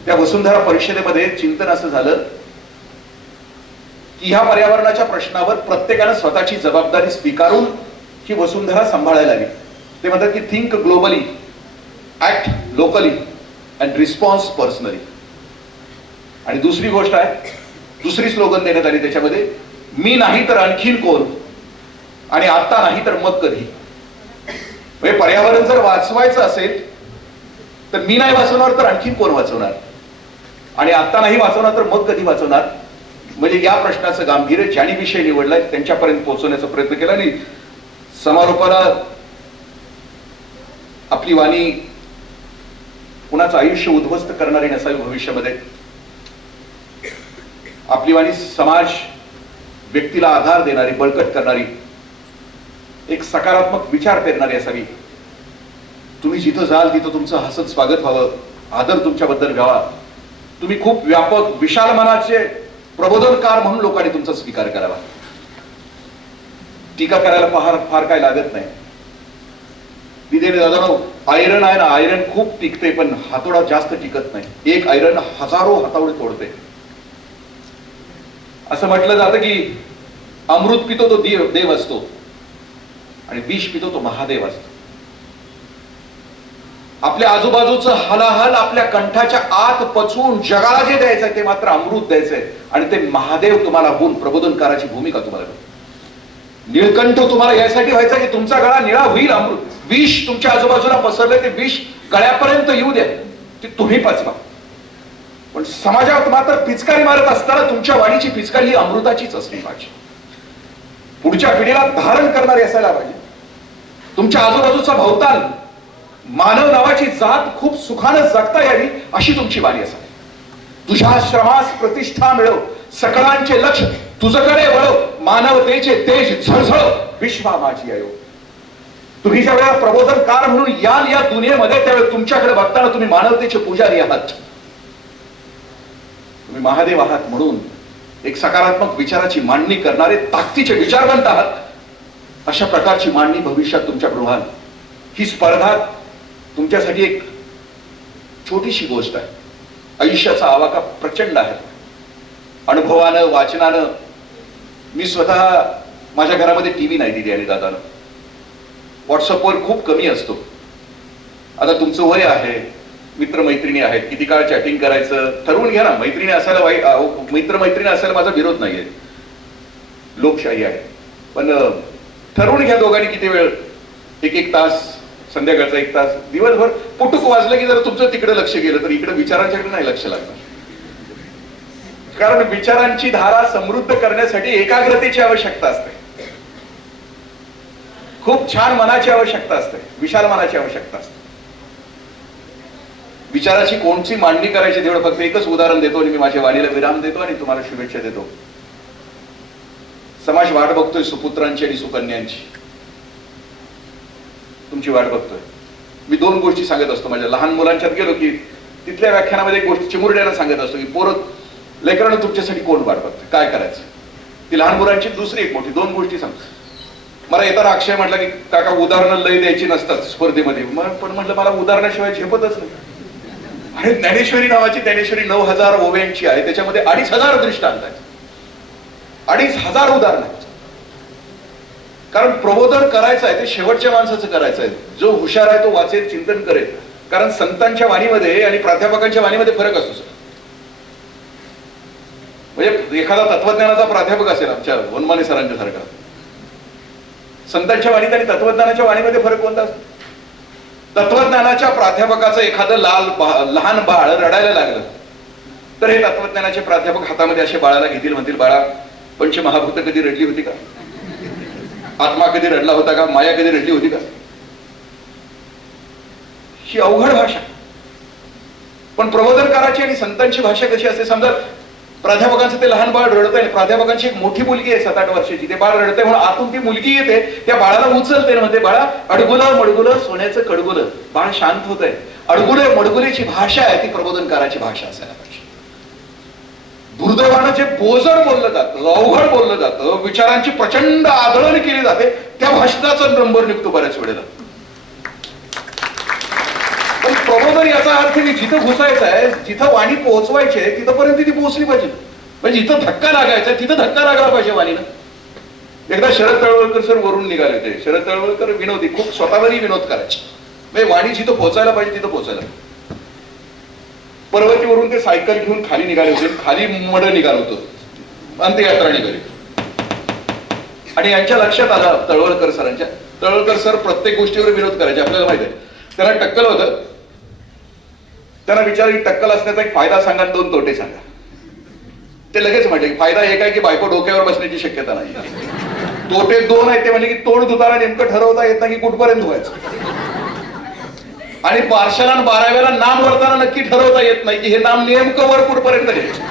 त्या वसुंधरा परिषदेमध्ये चिंतन असं झालं की ह्या पर्यावरणाच्या प्रश्नावर प्रत्येकानं स्वतःची जबाबदारी स्वीकारून ही वसुंधरा सांभाळायला हवी. ते म्हणतात की think globally, act locally and response personally. आणि दुसरी गोष्ट आहे, दुसरी स्लोगन देण्यात आली त्याच्यामध्ये, मी नाही तर आणखीन कोण, आणि आता नाही तर मग कधी. म्हणजे पर्यावरण जर वाचवायचं असेल तर मी नाही वाचवणार तर आणखीन कोण वाचवणार, आणि आता नाही वाचवणार तर मग कधी वाचवणार. म्हणजे या प्रश्नाचं गांभीर्य ज्यांनी विषय निवडलाय त्यांच्यापर्यंत पोहोचवण्याचा प्रयत्न केला. आणि समारोपाला आपली वाणी कुणाचं आयुष्य उद्ध्वस्त करणारी नसावी भविष्यामध्ये. आपली वाणी समाज, व्यक्तीला आधार देणारी, बळकट करणारी, एक सकारात्मक विचार पेरणारी असावी. तुम्ही जिथं जाल तिथं तुमचं हसत स्वागत व्हावं, आदर तुमच्याबद्दल व्हावा. तुम्ही खूप व्यापक विशाल मनाचे प्रबोधनकार म्हणून लोकांनी तुमचा स्वीकार करावा. टीका करायला फार काय लागत नाही. विदेने दादा, आयरन आहे ना, आयरन खूप टिकते पण हातोडा जास्त टिकत नाही. एक आयरन हजारो हातावडे तोडते. असं म्हटलं जातं की अमृत पितो तो देव असतो आणि विष पितो तो महादेव असतो. आपल्या आजूबाजूचं हलाहल आपल्या कंठाच्या आत पचवून जगाला जे द्यायचंय ते मात्र अमृत द्यायचंय, आणि ते महादेव तुम्हाला होऊन प्रबोधनकाराची भूमिका तुम्हाला. निळकंठ तुम्हाला यासाठी व्हायचा की तुमचा गळा निळा होईल. अमृत विष तुमच्या आजूबाजूला पसरले ते विष गळ्यापर्यंत येऊ द्या, ते तुम्ही पचवा. पण समाजात मात्र पिचकारी मारत असताना तुमच्या वाणीची पिचकारी ही अमृताचीच असली पाहिजे. पुढच्या पिढीला धारण करणारी असायला पाहिजे. तुमच्या आजूबाजूचा भोवताल मानव नावाची जात खूप सुखानं जगता यावी अशी तुमची वाणी असावी. तुझ्या श्रमास प्रतिष्ठा मिळव, सकळांचे लक्ष तुझकडे वळव, मानवतेचे तेज झळझळ विश्वा माझी आयो. तुम्ही ज्या वेळेला प्रबोधनकार म्हणून याल या दुनियेमध्ये त्यावेळेला तुमच्याकडे बघताना तुम्ही मानवतेचे पुजारी आहात, तुम्ही महादेव आहात. म्हणून एक सकारात्मक विचाराची मांडणी करणारे ताकदीचे विचारवंत आहात. अशा प्रकारची मांडणी भविष्यात तुमच्याकडून व्हाल. ही स्पर्धा तुमच्यासाठी एक छोटीशी गोष्ट आहे. आयुष्याचा आवाका प्रचंड आहे. अनुभवानं, वाचनानं. मी स्वतः माझ्या घरामध्ये टीव्ही नाही दिली आणि दादानं. व्हॉट्सअपवर खूप कमी असतो. आता तुमचं वय आहे, मित्रमैत्रिणी आहेत, किती काळ चॅटिंग करायचं ठरवून घ्या ना. मैत्रिणी असायला मित्रमैत्रिणी असायला माझा विरोध नाहीये, लोकशाही आहे. पण ठरवून घ्या दोघांनी किती वेळ, एक तास, संध्याकाळचा 1 तास, दिवसभर. पुटुक वाजलं की जर तुमचं तिकडे लक्ष गेलं तर इकडे विचारांच्याकडे नाही लक्ष लागणार. कारण विचारांची धारा समृद्ध करण्यासाठी एकाग्रतेची आवश्यकता असते, खूप छान मनाची आवश्यकता असते, विशाल मनाची आवश्यकता असते. विचाराची कोणती मांडणी करायची तेवढं फक्त एकच उदाहरण देतो आणि मी माझ्या वाणीला विराम देतो आणि तुम्हाला शुभेच्छा देतो. समाज वाट बघतोय सुपुत्रांची आणि सुकन्यांची. तुमची वाट बघतोय. मी 2 गोष्टी सांगत असतो. माझ्या लहान मुलांच्यात गेलो की तिथल्या व्याख्यानामध्ये एक गोष्ट चिमुरड्याला सांगत असतो की पोरं, लेकरांना तुमच्यासाठी कोण वाट बघतोय, काय करायचं. ती लहान मुलांची दुसरी एक मोठी 2 गोष्टी सांगतो. मला येताना अक्षय म्हटलं की काका उदाहरणं लय द्यायची नसतात स्पर्धेमध्ये. पण म्हटलं मला उदाहरणाशिवाय झेपतच नाही. आणि ज्ञानेश्वरी नावाची, ज्ञानेश्वरी 9000 ओव्यांची आहे, त्याच्यामध्ये 2500 दृष्टांत आहेत, 2500 उदाहरण आहेत. कारण प्रबोधन करायचं आहे ते शेवटच्या माणसाचं करायचं आहे. जो हुशार आहे तो वाचेल, चिंतन करेल. कारण संतांच्या वाणीमध्ये आणि प्राध्यापकांच्या वाणीमध्ये फरक असतो. म्हणजे एखादा तत्वज्ञानाचा प्राध्यापक असेल आमच्या वनमाने सरांच्या सारखा, संतांच्या वाणीत आणि तत्वज्ञानाच्या वाणीमध्ये फरक कोणता असतो. तत्वज्ञानाच्या प्राध्यापकाचं एखादं लहान बाळ रडायला लागलं तर हे तत्वज्ञानाचे प्राध्यापक हातामध्ये असे बाळाला घेतील, म्हणतील बाळा पंचमहाभूत कधी रडली होती का, आत्मा कधी रडला होता का, माया कधी रडली होती का. ही अवघड भाषा. पण प्रबोधनकाराची आणि संतांची भाषा कशी असते. समजा प्राध्यापकांचं ते लहान बाळ रडत आहे, प्राध्यापकांची एक मोठी मुलगी आहे 7-8 वर्षाची, ते बाळ रडतंय म्हणून आतून ती मुलगी येते, त्या बाळाला उचलते, म्हणते बाळा अडगुलं मडगुलं सोन्याचं कडगुलं. बाळ शांत होत आहे. अडगुले मडगुलेची भाषा आहे ती प्रबोधनकाराची भाषा असायला पाहिजे. दुर्दैवानं जे बोजड बोललं जातं, अवघड बोललं जातं, विचारांची प्रचंड आदळण केली जाते, त्या भाषणाचा नंबर निघतो बऱ्याच वेळेला. पण प्रबोधन याचा अर्थ की जिथं घुसायचं आहे, जिथं वाणी पोहोचवायची आहे तिथपर्यंत ती पोहोचली पाहिजे. म्हणजे जिथं धक्का लागायचा तिथं धक्का लागला पाहिजे वाणीनं. एकदा शरद तळवळकर सर वरून निघाले होते. शरद तळवळकर विनोदी, खूप स्वतःवरही विनोद करायचे. म्हणजे वाणी जिथं पोहोचायला पाहिजे तिथं पोहोचायला. पर्वतीवरून ते सायकल घेऊन खाली निघाले होते. खाली मड निघालं होतं, अंत्ययात्रा निघाली. आणि यांच्या लक्षात आलं तळवळकर सरांच्या, तळवळकर सर प्रत्येक गोष्टीवर विरोध करायचे, आपल्याला माहिती आहे. त्यांना टक्कल होतं. त्यांना विचारलं की टक्कल असण्याचा एक फायदा सांगा, 2 तोटे सांगा. ते लगेच म्हटले फायदा एक आहे की बायको डोक्यावर बसण्याची शक्यता नाही. तोटे 2 आहेत, ते म्हणजे की तोंड धुताना नेमकं ठरवता येत नाही की कुठपर्यंत धुवायचं. आणि बारशाला आणि 12व्याला नाम वरताना नक्की ठरवता येत नाही की हे नाम नेमकं वर कुठपर्यंत घ्यायचं.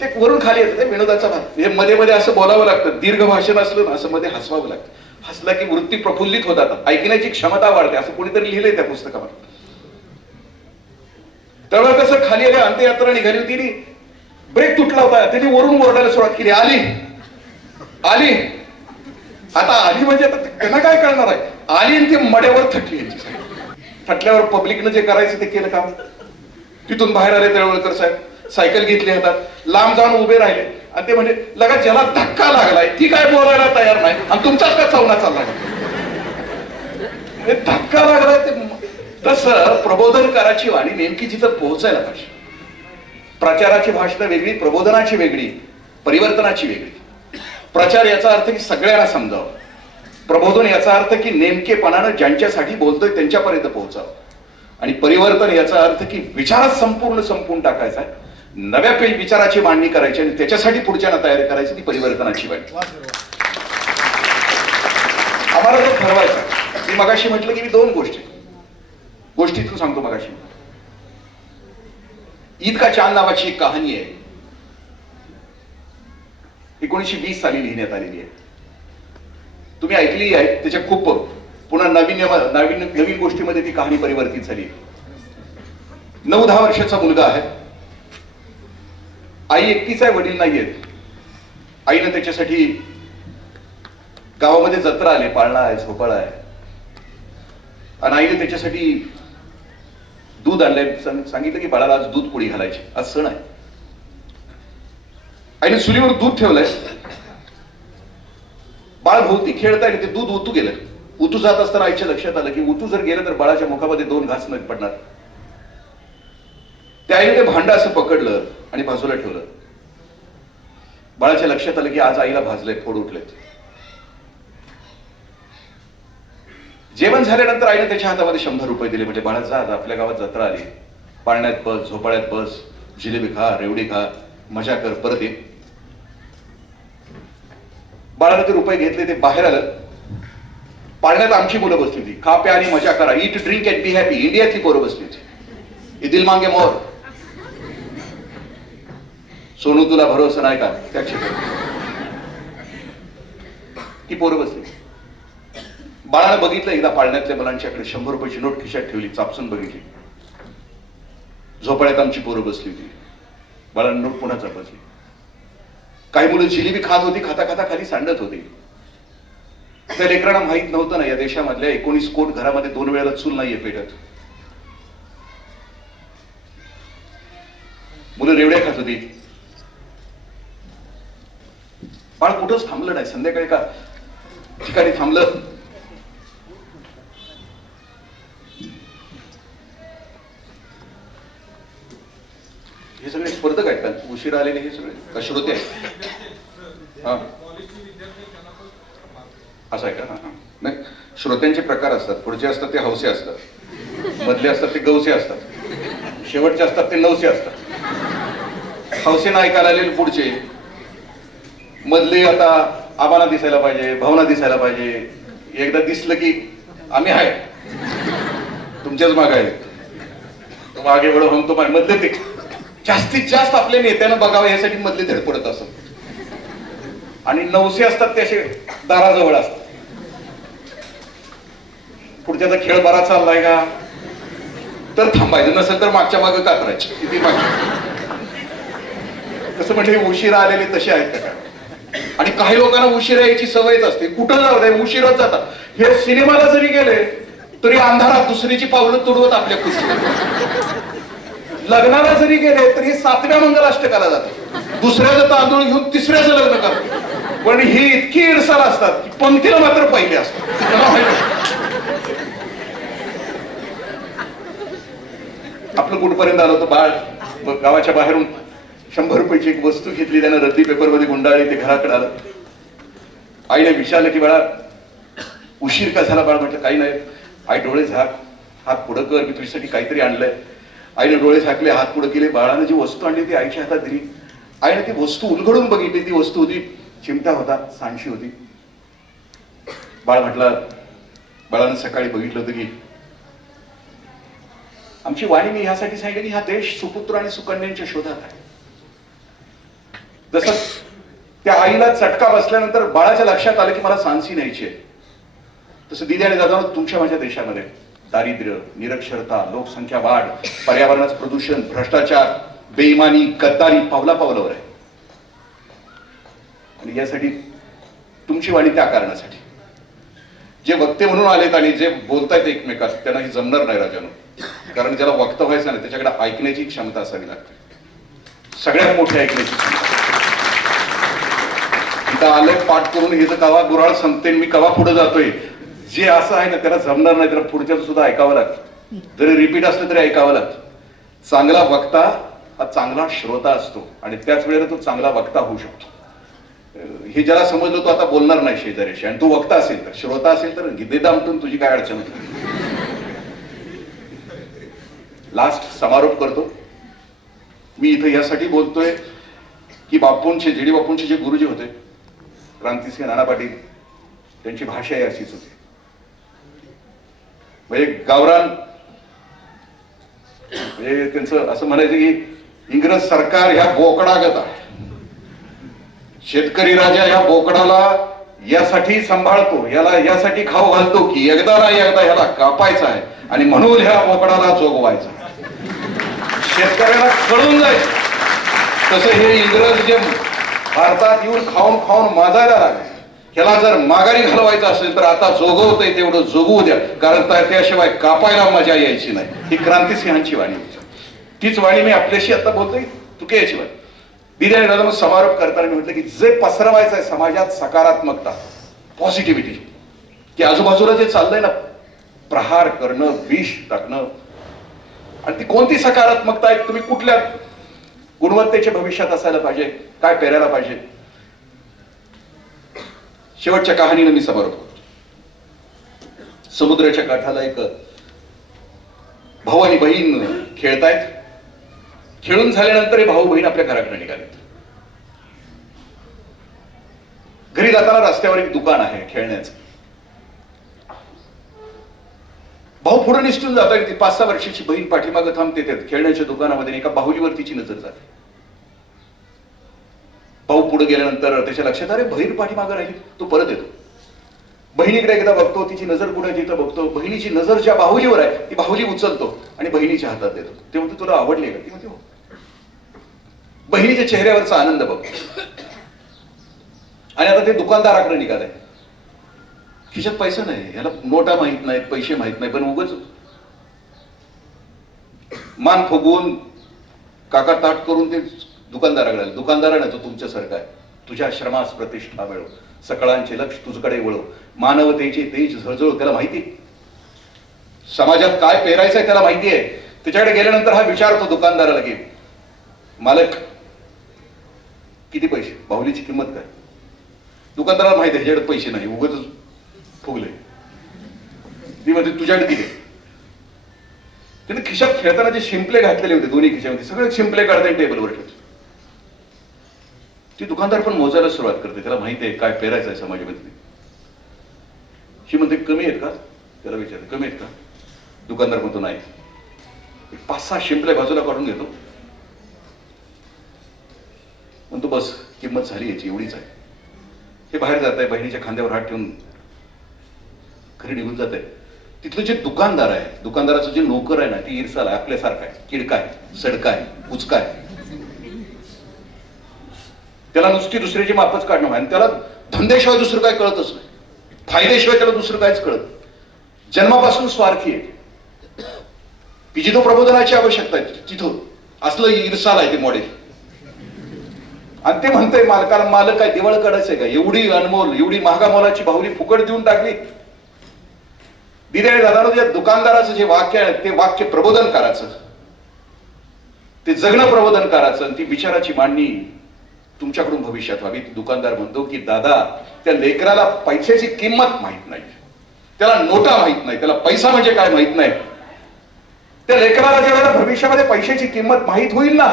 ते वरून खाली येतं, ते विनोदाचा भाग. हे मध्ये मध्ये असं बोलावं लागतं. दीर्घ भाषण असलं ना, असं मध्ये हसवावं लागतं. हसला की वृत्ती प्रफुल्लित होतात, ऐकण्याची क्षमता वाढते, असं कोणीतरी लिहिलंय त्या पुस्तकामध्ये. त्यावेळेला कसं खाली आले, अंत्ययात्रा निघाली होती, ब्रेक तुटला होता. त्यांनी वरून ओरडायला सुरुवात केली, आली आली. आता आली म्हणजे आता त्यांना काय कळणार आहे. आली आणि ते मड्यावर थटली. थटल्यावर पब्लिकनं जे करायचं ते केलं काम. तिथून बाहेर आले तळवळकर साहेब, सायकल घेतली हातात, लांब जाऊन उभे राहिले. आणि ते म्हणजे लगा ज्याला धक्का लागलाय ती काय बोलायला तयार नाही, आणि तुमचाच का चवना चाललाय. धक्का लागलाय ते. तसं प्रबोधनकाराची वाणी नेमकी जिथं पोहोचायला पाहिजे. प्रचाराची भाषणं वेगळी, प्रबोधनाची वेगळी, परिवर्तनाची वेगळी. प्रचार याचा अर्थ की सगळ्यांना समजावं. प्रबोधन याचा अर्थ की नेमकेपणानं ज्यांच्यासाठी बोलतोय त्यांच्यापर्यंत पोहोचावं. आणि परिवर्तन याचा अर्थ की विचारात संपून टाकायचा आहे, नव्या विचाराची मांडणी करायची आणि त्याच्यासाठी पुढच्याला तयारी करायची, ती परिवर्तनाची वाणी. आम्हाला जर ठरवायचं, मी मगाशी म्हटलं की मी 2 गोष्टीतून सांगतो. मगाशी ईद का चांद नावाची एक कहाणी आहे, 1920 साली लिहिण्यात आलेली आहे. तुम्ही ऐकली आहे. त्याच्या खूप पुन्हा नवीन गोष्टीमध्ये ती कहाणी परिवर्तित झाली. 9-10 वर्षाचा मुलगा आहे. आई एकटीच आहे, वडील नाहीयेत. आईनं त्याच्यासाठी गावामध्ये जत्रा आली, पाळणा आहे, झोपाळा आहे, आणि आईने त्याच्यासाठी दूध आणलंय. सांगितलं की बाळाला आज दूध पोळी घालायची, आज सण आहे. आईने चुलीवर दूध ठेवलंय. बाळ भोवती खेळताय, ते दूध ओतू गेलं. उतू जात असताना आईच्या लक्षात आलं की उतू जर गेलं तर बाळाच्या मुखामध्ये 2 घास न पडणार. त्या आईने ते भांडं असं पकडलं आणि बाजूला ठेवलं. बाळाच्या लक्षात आलं की आज आईला भाजलंय, फोड उठलेत. जेवण झाल्यानंतर आईने त्याच्या हातामध्ये 100 रुपये दिले. म्हणजे बाळा जा, आपल्या गावात जत्रा आली, पाळण्यात बस, झोपाळ्यात बस, जिलेबी खा, रेवडी खा, मजा कर, परत ये. बाळाने ते रुपये घेतले, ते बाहेर आलं. पाळण्यात आमची मुलं बसली होती. खा प्या आणि मजा करा, eat drink and be happy. इंडियातली पोरं बसली होती. हे दिल मांगे मोर, सोनू तुला भरोसा नाही का, त्या ती पोरं बसली. बाळानं बघितलं एकदा पाळण्यातल्या मुलांच्याकडे, 100 रुपयाची नोट खिशात ठेवली, चापसून बघितली. झोपाळ्यात आमची पोरं बसली होती. बाळानं नोट पुन्हा चापसली. काही मुलं जिलेबी खात होती, खाता खाता खाली सांडत होती. त्या लेकरांना माहित नव्हतं ना, या देशामधल्या 19 कोट घरामध्ये 2 वेळेला चूल नाहीये पेटत. मुलं रेवड्या खात होती. बाळ कुठंच थांबलं नाही. संध्याकाळी का ठिकाणी थांबलं. हे सगळे स्पर्धक आहेत का, उशिरा आलेले हे सगळे का श्रोते आहेत? हा, असं आहे का? हा, नाही, श्रोत्यांचे प्रकार असतात. पुढचे असतात ते हौसे असतात, मधले असतात ते गवसे असतात, शेवटचे असतात ते नवसे असतात. हौसे ना ऐकायला आलेले पुढचे, मधले आता आम्हाला दिसायला पाहिजे, भावना दिसायला पाहिजे. एकदा दिसलं की आम्ही आहे, तुमच्याच मागे आहे, तुम आगे बढो हम तो. मधले ते जास्तीत जास्त आपल्या नेत्यानं बघावं यासाठी मधले धडपडत असत. आणि नवसे असतात ते असे दाराजवळ असतात. पुढच्याचा खेळ बरा चाललाय का तर थांबायचं, नसेल तर मागच्या मागे कातरायचे. किती मागे कसं म्हणजे उशिरा आलेले तसे आहेत का? आणि काही लोकांना उशिरा यायची सवयच असते. कुठं जाऊ दे उशिराच जातात. हे सिनेमाला जरी गेले तरी अंधारात दुसरीची पावलं तुडवत आपल्या खुशीत. लग्नाला जरी गेले तरी 7व्या मंगलाष्टकाला जाते. दुसऱ्याचं तांदूळ घेऊन 3ऱ्याचं लग्न करतो. पण ही इतकी इरसाल असतात की पंक्तीला मात्र पहिले असतात. मला माहिती. आपलं कुठपर्यंत आलं होतं बाळ गावाच्या बाहेरून 100 रुपयाची एक वस्तू घेतली, त्यानं रद्दी पेपरमध्ये गुंडाळली, ते घराकडे आलं. आईने विचारलं की बाळा उशीर का झाला? बाळ म्हटलं काही नाही. आई डोळे झाक, हात पुढं कर, मी तुझ्यासाठी काहीतरी आणलंय. आईने डोळे झाकले, हात पुढे केले. बाळानं जी वस्तू आणली ती आईच्या हातात दिली. आईने ती वस्तू उलगडून बघितली. ती वस्तू होती चिमटा होता, सांडशी होती. बाळ म्हटलं, बाळानं सकाळी बघितलं होतं की आमची वाणी मी ह्यासाठी सांगितलं की हा देश सुपुत्र आणि सुकन्यांच्या शोधात आहे. जसं त्या आईला चटका बसल्यानंतर बाळाच्या लक्षात आलं की मला सांसी न्यायची आहे, तसं दिदी आणि दादा तुमच्या माझ्या देशामध्ये दारिद्र्य, निरक्षरता, लोकसंख्या वाढ, पर्यावरणाचं प्रदूषण, भ्रष्टाचार, बेईमानी, गद्दारी पावला पावलावर आहे. आणि यासाठी तुमची वाणी त्या कारणासाठी. जे वक्ते म्हणून आलेत आणि जे बोलतायत एकमेकात त्यांना हे जमणार नाही राजानो. कारण ज्याला वक्ता व्हायचं नाही त्याच्याकडे ऐकण्याची क्षमता असावी लागते, सगळ्यात मोठी ऐकण्याची क्षमता. इथं आलं पाठ करून हे जर कवा गुराळ संपते मी कवा पुढे जातोय, जे असं आहे ना त्याला जमणार नाही. त्याला पुढच्याच सुद्धा ऐकावं लागतं, जरी रिपीट असलं तरी ऐकावं लागतं. चांगला वक्ता हा चांगला श्रोता असतो आणि त्याच वेळेला तो चांगला वक्ता होऊ शकतो. हे ज्याला समजलं तो आता बोलणार नाही शेजाऱ्याशी, आणि तो वक्ता असेल तर, श्रोता असेल तर गिद्दे दामटून तुझी काय अडचण होती. लास्ट समारोप करतो. मी इथं यासाठी बोलतोय की बापूंचे, जेडी बापूंचे जे गुरुजी होते क्रांतिसिंह नाना पाटील, त्यांची भाषा अशीच होती. म्हणजे गावरान, म्हणजे त्यांचं असं म्हणायचं की इंग्रज सरकार ह्या बोकडागत आहे, शेतकरी राजा ह्या बोकडाला यासाठी सांभाळतो, याला यासाठी खाऊ घालतो की एकदा ना एकदा ह्याला कापायचं आहे आणि म्हणून ह्या बोकडाला जोगवायचं. शेतकऱ्याला कळून जायचं. तसं हे इंग्रज जे भारतात येऊन खाऊन खाऊन माजायला लागले, ह्याला जर माघारी घालवायचं असेल तर आता जोगवतंय तेवढं जोगवू द्या, कारण त्याशिवाय कापायला मजा यायची नाही. ही क्रांतिसिंहांची वाणी होती. तीच वाणी मी आपल्याशी आता बोलतोय, तुके याची वाणी. दिदी आणि दादा मग समारोप करताना मी म्हटलं की जे पसरवायचं आहे समाजात सकारात्मकता, पॉझिटिव्हिटी, की आजूबाजूला जे चाललंय ना प्रहार करणं, विष टाकणं, आणि ती कोणती सकारात्मकता आहे, तुम्ही कुठल्या गुणवत्तेच्या भविष्यात असायला पाहिजे, काय पेरायला पाहिजे. शेवटच्या कहाणीनं मी समारोप करतो. समुद्राच्या काठाला एक भाऊ आणि बहीण खेळतायत. खेळून झाल्यानंतर हे भाऊ बहीण आपल्या घराकडे निघालेत. घरी जाताना रस्त्यावर एक दुकान आहे खेळण्याचं. भाऊ पुढे निसटून जातात. ती 5-6 वर्षाची बहीण पाठीमागं थांबते. खेळण्याच्या दुकानामध्ये एका बाहुलीवर तिची नजर जाते. भाऊ पुढे गेल्यानंतर त्याच्या लक्षात आले बहीण पाठीमागं राहिली. तो परत येतो. बहिणीकडे एकदा बघतो, तिची नजर कुठे तिथं बघतो. बहिणीची नजर ज्या बाहुलीवर आहे ती बाहुली उचलतो आणि बहिणीच्या हातात देतो. ते म्हणतो तुला आवडली का? ती म्हणते हो. बहिणीच्या चेहऱ्यावरचा आनंद बघतो. आणि आता ते दुकानदाराकडे निघालाय. खिशात पैसा नाही, याला नोटा माहित नाहीत, पैसे माहित नाही, पण उगाच मान फुगवून काका ताट करून ते दुकानदाराकडे आले. दुकानदाराने तो तुमच्यासारखा आहे, तुझ्या श्रमास प्रतिष्ठा मिळव, सकळांचे लक्ष तुझकडे वळव, मानवतेचे तेज झळझळ. त्याला माहिती समाजात काय पेरायचं आहे, त्याला माहिती आहे. त्याच्याकडे गेल्यानंतर हा विचारतो दुकानदाराला की मालक किती पैसे, बाहुलीची किंमत काय? दुकानदाराला माहिती आहे ह्याच्याकडे पैसे नाही, उगाच फुगले. ती म्हणते तुझ्याकडे किती? त्याने खिशात खेळताना जे शिंपले घातलेले होते दोन्ही खिशामध्ये सगळे शिंपले काढते टेबलवर ठेवते. ती दुकानदार पण मोजायला सुरुवात करते. त्याला माहिती आहे काय पेरायचं आहे समाजामध्ये. ही म्हणते कमी आहेत का? त्याला विचारते कमी आहेत का? दुकानदार म्हणतो नाही. 5-6 शिंपले बाजूला काढून घेतो. म्हणतो बस किंमत झाली याची, एवढीच आहे. हे बाहेर जात आहे, बहिणीच्या खांद्यावर हात ठेवून घरी निघून जात आहे. तिथलं जे दुकानदार आहे, दुकानदाराचं जे नोकर आहे ना, ती ईर्षाला आपल्यासारखा आहे, किडकाय, सडकाय, उचकाय. त्याला नुसती दुसऱ्याची मापच काढणं आणि त्याला धंद्याशिवाय दुसरं काय कळतच नाही, फायद्याशिवाय त्याला दुसरं काहीच कळत. जन्मापासून स्वार्थी आहे. की जिथं प्रबोधनाची आवश्यकता आहे तिथं असलं ईर्षाला आहे ते मॉडेल. आणि ते म्हणतंय मालकाला, मालक काय दिवाळ काढायचं आहे का? एवढी अनमोल, एवढी महागा मोलाची बाहुली फुकट देऊन टाकली. दिदे आणि दादानं जे दुकानदाराचं जे वाक्य आहे ते वाक्य प्रबोधनकाराचं, ते जगणं प्रबोधनकाराचं, ती विचाराची मांडणी तुमच्याकडून भविष्यात व्हावी. दुकानदार म्हणतो की दादा, त्या लेकराला पैशाची किंमत माहित नाही, त्याला नोटा माहित नाही, त्याला पैसा म्हणजे काय माहित नाही. त्या लेकराला ज्यावेळेला भविष्यामध्ये पैशाची किंमत माहित होईल ना,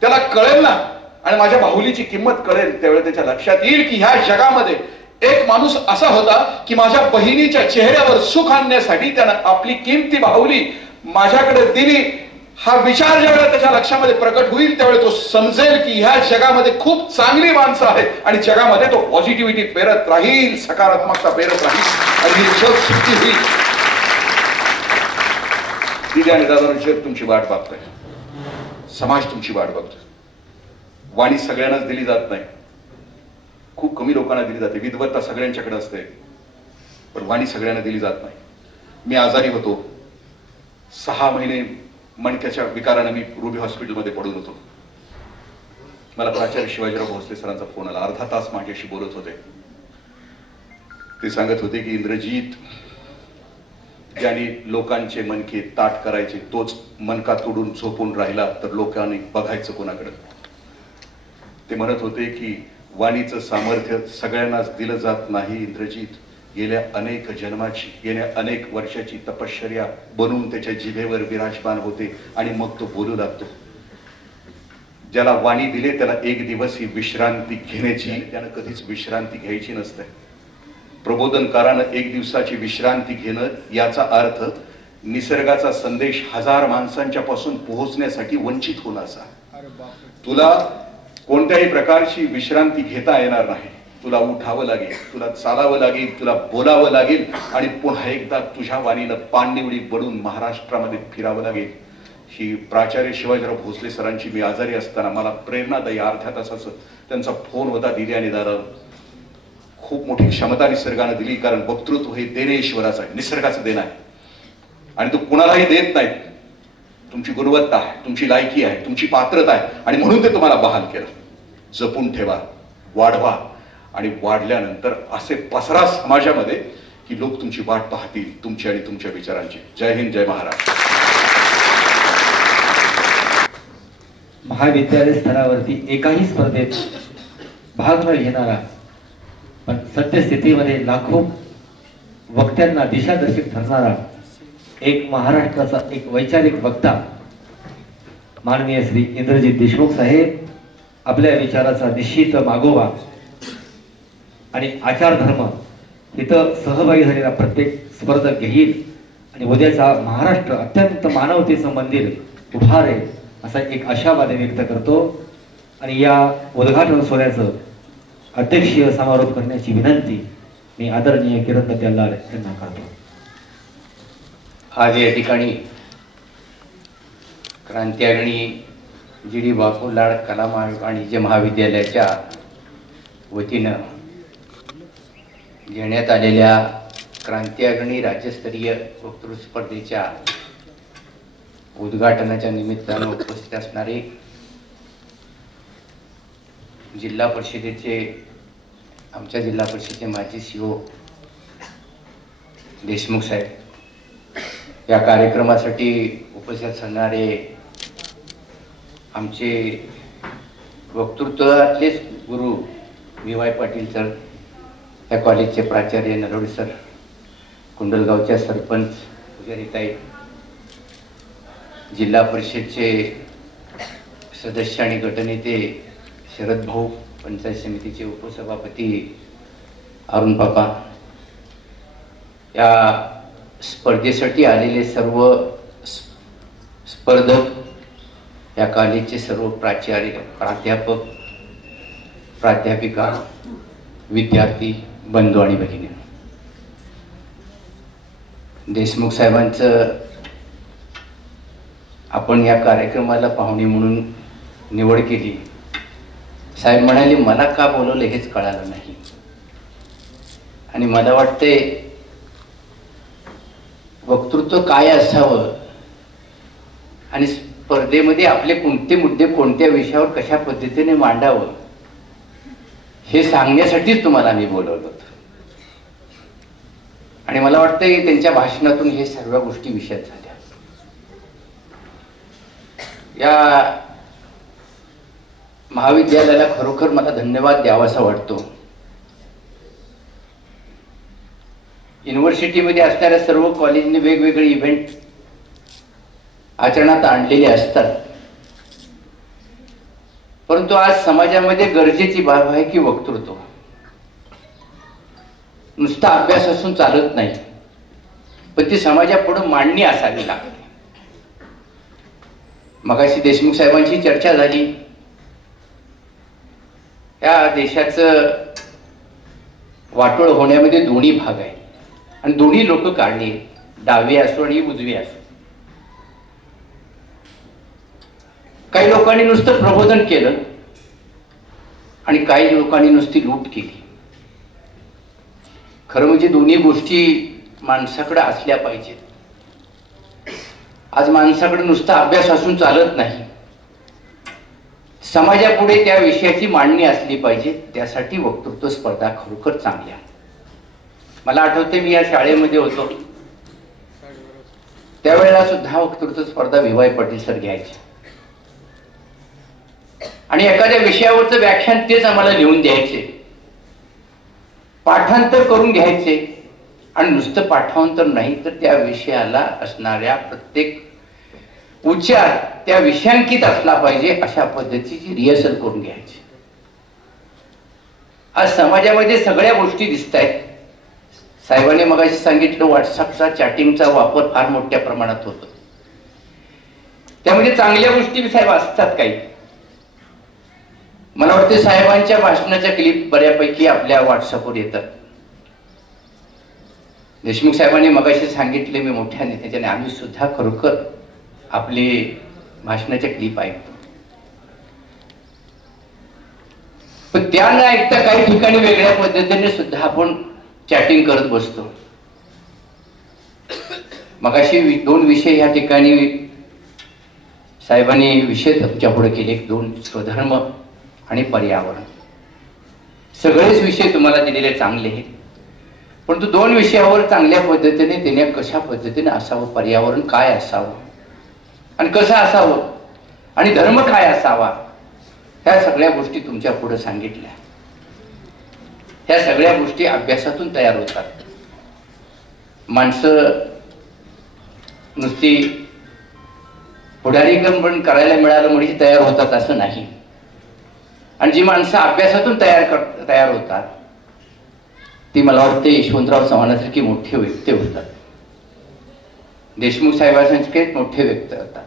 त्याला कळेल ना, आणि माझ्या बाहुलीची किंमत कळेल, त्यावेळेला त्याच्या लक्षात येईल की ह्या जगामध्ये एक माणूस असा होता की माझ्या बहिणीच्या चेहऱ्यावर सुख आणण्यासाठी त्यानं आपली किमती बाहुली माझ्याकडे दिली. हा विचार ज्यावेळेला त्याच्या लक्षामध्ये प्रकट होईल त्यावेळेला तो समजेल की ह्या जगामध्ये खूप चांगली माणसं आहेत आणि जगामध्ये तो पॉझिटिव्हिटी पेरत राहील, सकारात्मकता पेरत राहील आणि ही जग सुखी होईल. दिदी आणि दादानं जग तुमची वाट बघतोय, समाज तुमची वाट बघतोय. वाणी सगळ्यांनाच दिली जात नाही, खूप कमी लोकांना दिली जाते. विद्वत्ता सगळ्यांच्याकडे असते, पण वाणी सगळ्यांना दिली जात नाही. मी आजारी होतो, 6 महिने मणक्याच्या विकाराने मी रुबी हॉस्पिटलमध्ये पडून होतो. मला प्राचार्य शिवाजीराव भोसले सरांचा फोन आला. अर्धा तास माझ्याशी बोलत होते. ते सांगत होते की इंद्रजीत, ज्याने लोकांचे मनके ताट करायचे तोच मनका तोडून झोपून राहिला तर लोकांनी बघायचं कोणाकडे. ते म्हणत होते की वाणीचं सामर्थ्य सगळ्यांनाच दिलं जात नाही इंद्रजीत. गेल्या अनेक जन्माची, गेल्या अनेक वर्षाची तपश्चर्या बनवून त्याच्या जिभेवर विराजमान होते आणि मग तो बोलू लागतो. ज्याला वाणी दिले त्याला एक दिवस ही विश्रांती घेण्याची, त्यानं कधीच विश्रांती घ्यायची नसते. प्रबोधनकारानं एक दिवसाची विश्रांती घेणं याचा अर्थ निसर्गाचा संदेश 1000 माणसांच्या पासून पोहोचण्यासाठी वंचित होण्याचा. तुला कोणत्याही प्रकारची विश्रांती घेता येणार नाही. तुला उठावं लागेल, तुला चालावं लागेल, तुला बोलावं लागेल आणि पुन्हा एकदा तुझ्या वाणीनं पाणनिवडी बनून महाराष्ट्रामध्ये फिरावं लागेल. ही प्राचार्य शिवाजीराव भोसले सरांची, मी आजारी असताना मला प्रेरणादायी अर्ध्या तासाचं त्यांचा फोन होता. दिदी आणि दादा, खूप मोठी क्षमता निसर्गानं दिली, कारण वक्तृत्व हे देणे ईश्वराचं आहे, निसर्गाचं देणं आहे आणि तो कुणालाही देत नाही. तुमची गुणवत्ता आहे, तुमची लायकी आहे, तुमची पात्रता आहे आणि म्हणून ते तुम्हाला बहाल केलं. जपून ठेवा, वाढवा आणि वाढल्यानंतर असे पसरा समाजामध्ये की लोक तुमची वाट पाहतील, तुमची आणि तुमच्या विचारांची. जय हिंद, जय महाराष्ट्र. महाविद्यालय स्तरावरती एकाही स्पर्धेत भाग न घेणारा पण सत्यस्थितीमध्ये लाखो वक्त्यांना दिशादर्शक ठरणारा एक महाराष्ट्राचा एक वैचारिक वक्ता माननीय श्री इंद्रजीत देशमुख साहेब आपल्या विचाराचा निश्चित मागोवा आणि आचारधर्म इथं सहभागी झालेला प्रत्येक स्पर्धक घेईल आणि उद्याचा महाराष्ट्र अत्यंत मानवतेचं मंदिर उभारेल असा एक आशावाद व्यक्त करतो. आणि या उद्घाटन सोहळ्याचं अध्यक्षीय समारोप करण्याची विनंती मी आदरणीय किरण तेल्लार यांना करतो. आज या ठिकाणी क्रांतिअग्नी जी.डी. बापूलाड कला वाणिज्य महाविद्यालयाच्या वतीनं घेण्यात आलेल्या क्रांतिअग्नी राज्यस्तरीय वक्तृत्व स्पर्धेच्या उद्घाटनाच्या निमित्तानं उपस्थित असणारे जिल्हा परिषदेचे, आमच्या जिल्हा परिषदेचे माजी CO देशमुख साहेब, या कार्यक्रमासाठी उपस्थित असणारे आमचे वक्तृत्वातलेच गुरु V.Y. पाटील सर, त्या कॉलेजचे प्राचार्य नरोडे सर, कुंडलगावच्या सरपंच पुजारीताई, जिल्हा परिषदचे सदस्य आणि गटनेते शरद भाऊ, पंचायत समितीचे उपसभापती अरुण पापा, या स्पर्धेसाठी आलेले सर्व स्पर्धक, या कॉलेजचे सर्व प्राचार्य, प्राध्यापक, प्राध्यापिका, विद्यार्थी बंधू आणि भगिनी, देशमुख साहेबांचं आपण या कार्यक्रमाला पाहुणे म्हणून निवड केली. साहेब म्हणाले मला का बोलवलं हेच कळालं नाही आणि मला वाटते वक्तृत्व काय असावं आणि स्पर्धेमध्ये आपले कोणते मुद्दे कोणत्या विषयावर कशा पद्धतीने मांडावं हे सांगण्यासाठीच तुम्हाला मी बोलवलं होतं. आणि मला वाटतं की त्यांच्या भाषणातून हे सर्व गोष्टी विषयात झाल्या. या महाविद्यालयाला खरोखर मला धन्यवाद द्यावासा वाटतो. युनिव्हर्सिटीमध्ये असणाऱ्या सर्व कॉलेजने वेगवेगळे इव्हेंट आचरणात आणलेले असतात, परंतु आज समाजामध्ये गरजेची बाब आहे की वक्तृत्व. नुसता अभ्यास असून चालत नाही, पण ती समाजापुढे मांडणी असावी लागते. मगाशी देशमुख साहेबांची चर्चा झाली. या देशाचं वाटोळ होण्यामध्ये दोन्ही भाग आहे आणि दोन्ही लोक काढली, डावे असो आणि उजवे असो. काही लोकांनी नुसतं प्रबोधन केलं आणि काही लोकांनी नुसती लूट केली. खरं म्हणजे दोन्ही गोष्टी माणसाकडे असल्या पाहिजेत. आज माणसाकडे नुसता अभ्यास असून चालत नाही, समाजापुढे त्या विषयाची मांडणी असली पाहिजे. त्यासाठी वक्तृत्व स्पर्धा खरोखर चांगल्या. मला आठवते मी या शाळेमध्ये होतो त्यावेळेला सुद्धा वक्तृत्व स्पर्धा VY पाटील सर घ्यायचे आणि एखाद्या विषयावरचं व्याख्यान तेच आम्हाला लिहून द्यायचे, पाठांतर करून घ्यायचे. आणि नुसतं पाठांतर नाही तर त्या विषयाला असणाऱ्या प्रत्येक उच्चार त्या विषयांकित असला पाहिजे अशा पद्धतीची रिहर्सल करून घ्यायची. आज समाजामध्ये सगळ्या गोष्टी दिसत आहेत. साहेबांनी मगाशी सांगितलं व्हॉट्सअपचा चॅटिंगचा वापर फार मोठ्या प्रमाणात होतो. त्यामध्ये चांगल्या गोष्टी साहेब असतात काही. मला वाटतं साहेबांच्या भाषणाच्या क्लिप बऱ्यापैकी आपल्या व्हॉट्सअपवर येतात. देशमुख साहेबांनी मगाशी सांगितले मी मोठ्या नेत्याने आम्ही सुद्धा खरोखर आपले भाषणाच्या क्लिप ऐकतो, पण त्या न ऐकता काही ठिकाणी वेगळ्या पद्धतीने सुद्धा आपण चॅटिंग करत बसतो. मगाशी 2 विषय या ठिकाणी साहेबांनी विषय तुमच्या पुढे केले, 2 स्वधर्म आणि पर्यावरण. सगळेच विषय तुम्हाला दिलेले चांगले आहेत, परंतु 2 विषयावर चांगल्या पद्धतीने त्याने कशा पद्धतीने असावं, पर्यावरण काय असावं आणि कसं असावं आणि धर्म काय असावा, ह्या सगळ्या गोष्टी तुमच्या पुढे सांगितल्या. ह्या सगळ्या गोष्टी अभ्यासातून तयार होतात. माणसं नुसती पुढारीकरण पण करायला मिळालं म्हणजे तयार होतात असं नाही. आणि जी माणसं अभ्यासातून तयार होतात ती मला वाटते यशवंतराव चव्हाणासारखी मोठे व्यक्ती होतात, देशमुख साहेबांसारखे मोठे व्यक्ती होतात.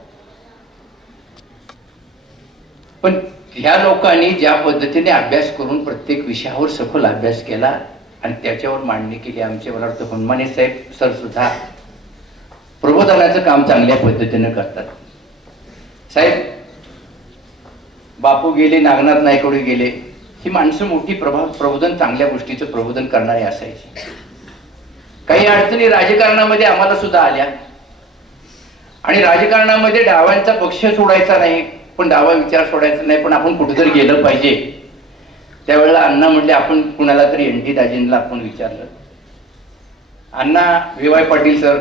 पण ह्या लोकांनी ज्या पद्धतीने अभ्यास करून प्रत्येक विषयावर सखोल अभ्यास केला आणि त्याच्यावर मांडणी केली. आमचे मला वाटतं हुनमाने साहेब सर सुद्धा प्रबोधनाचं काम चांगल्या पद्धतीने करतात. साहेब बापू गेले, नागनाथ नायकडे गेले, ही माणसं मोठी प्रबोधन चांगल्या गोष्टीचं प्रबोधन करणारे असायची. काही अडचणी राजकारणामध्ये आम्हाला सुद्धा आल्या आणि राजकारणामध्ये डाव्यांचा पक्ष सोडायचा नाही, पण डावा विचार सोडायचा नाही, पण आपण कुठेतरी गेलं पाहिजे. त्यावेळेला अण्णा म्हटले आपण कुणाला तरी NT दाजींना आपण विचारलं. अण्णा, VY पाटील सर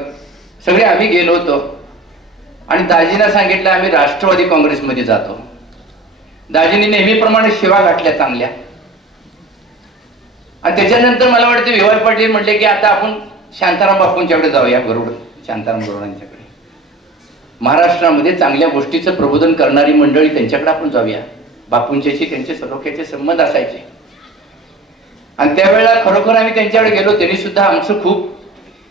सगळे आम्ही गेलो होतो आणि दाजींना सांगितलं आम्ही राष्ट्रवादी काँग्रेसमध्ये जातो. दाजींनी नेहमीप्रमाणे शिवा घातल्या चांगल्या. आणि त्याच्यानंतर मला वाटतं VY पाटील म्हटले की आता आपण शांताराम बापूंच्याकडे जाऊया, गरुड शांताराम गरुडांच्याकडे. महाराष्ट्रामध्ये चांगल्या गोष्टीचं प्रबोधन करणारी मंडळी त्यांच्याकडे आपण जाऊया. बापूंच्याशी त्यांचे सलोख्याचे संबंध असायचे आणि त्यावेळेला खरोखर आम्ही त्यांच्याकडे गेलो. त्यांनी सुद्धा आमचं खूप,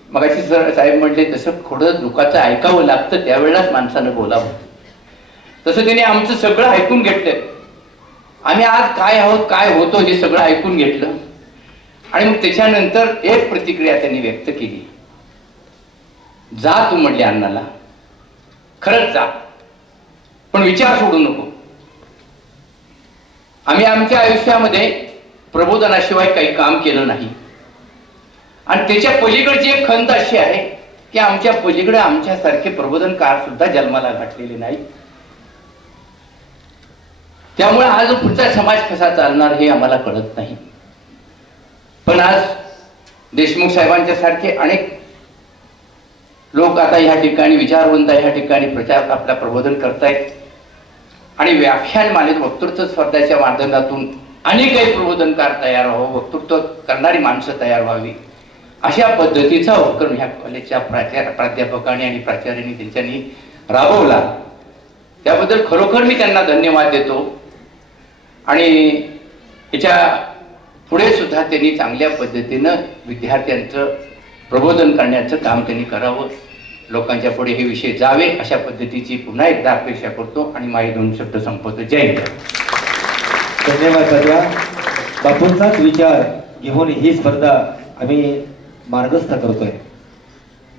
मगाशी साहेब म्हटले तसं थोडं दुःखाचं ऐकावं लागतं, त्यावेळेलाच माणसानं बोलावं, तसं त्यांनी आमचं सगळं ऐकून घेतलं. आम्ही आज काय आहोत काय होतो हे सगळं ऐकून घेतलं आणि मग त्याच्यानंतर एक प्रतिक्रिया त्यांनी व्यक्त केली. जा तू म्हटले अण्णाला, खरंच जा, पण विचार सोडू नको. आम्ही आमच्या आयुष्यामध्ये प्रबोधनाशिवाय काही काम केलं नाही आणि त्याच्या पलीकडची एक खंत अशी आहे की आमच्या पलीकडे आमच्यासारखे प्रबोधनकार सुद्धा जन्माला घातलेले नाही. त्यामुळे आज पुढचा समाज कसा चालणार हे आम्हाला कळत नाही. पण आज देशमुख साहेबांच्या सारखे अनेक लोक आता या ठिकाणी विचारवंत या ठिकाणी प्रचार आपला प्रबोधन करतायत आणि व्याख्यानमालेत वक्तृत्व स्पर्धेच्या माध्यमातून अनेक काही प्रबोधनकार तयार व्हावं, वक्तृत्व करणारी माणसं तयार व्हावी, अशा पद्धतीचा उपक्रम ह्या कॉलेजच्या प्राध्यापकांनी आणि प्राचार्यांनी त्यांच्यानी राबवला. त्याबद्दल खरोखर मी त्यांना धन्यवाद देतो. आणि याच्या पुढे सुद्धा त्यांनी चांगल्या पद्धतीनं विद्यार्थ्यांचं प्रबोधन करण्याचं काम त्यांनी करावं, लोकांच्या पुढे हे विषय जावे, अशा पद्धतीची पुन्हा एकदा अपेक्षा करतो आणि माझे 2 शब्द संपवतो. जय हिंद. धन्यवाद सध्या. बापूंचाच विचार घेऊन ही स्पर्धा आम्ही मार्गस्थ करतोय.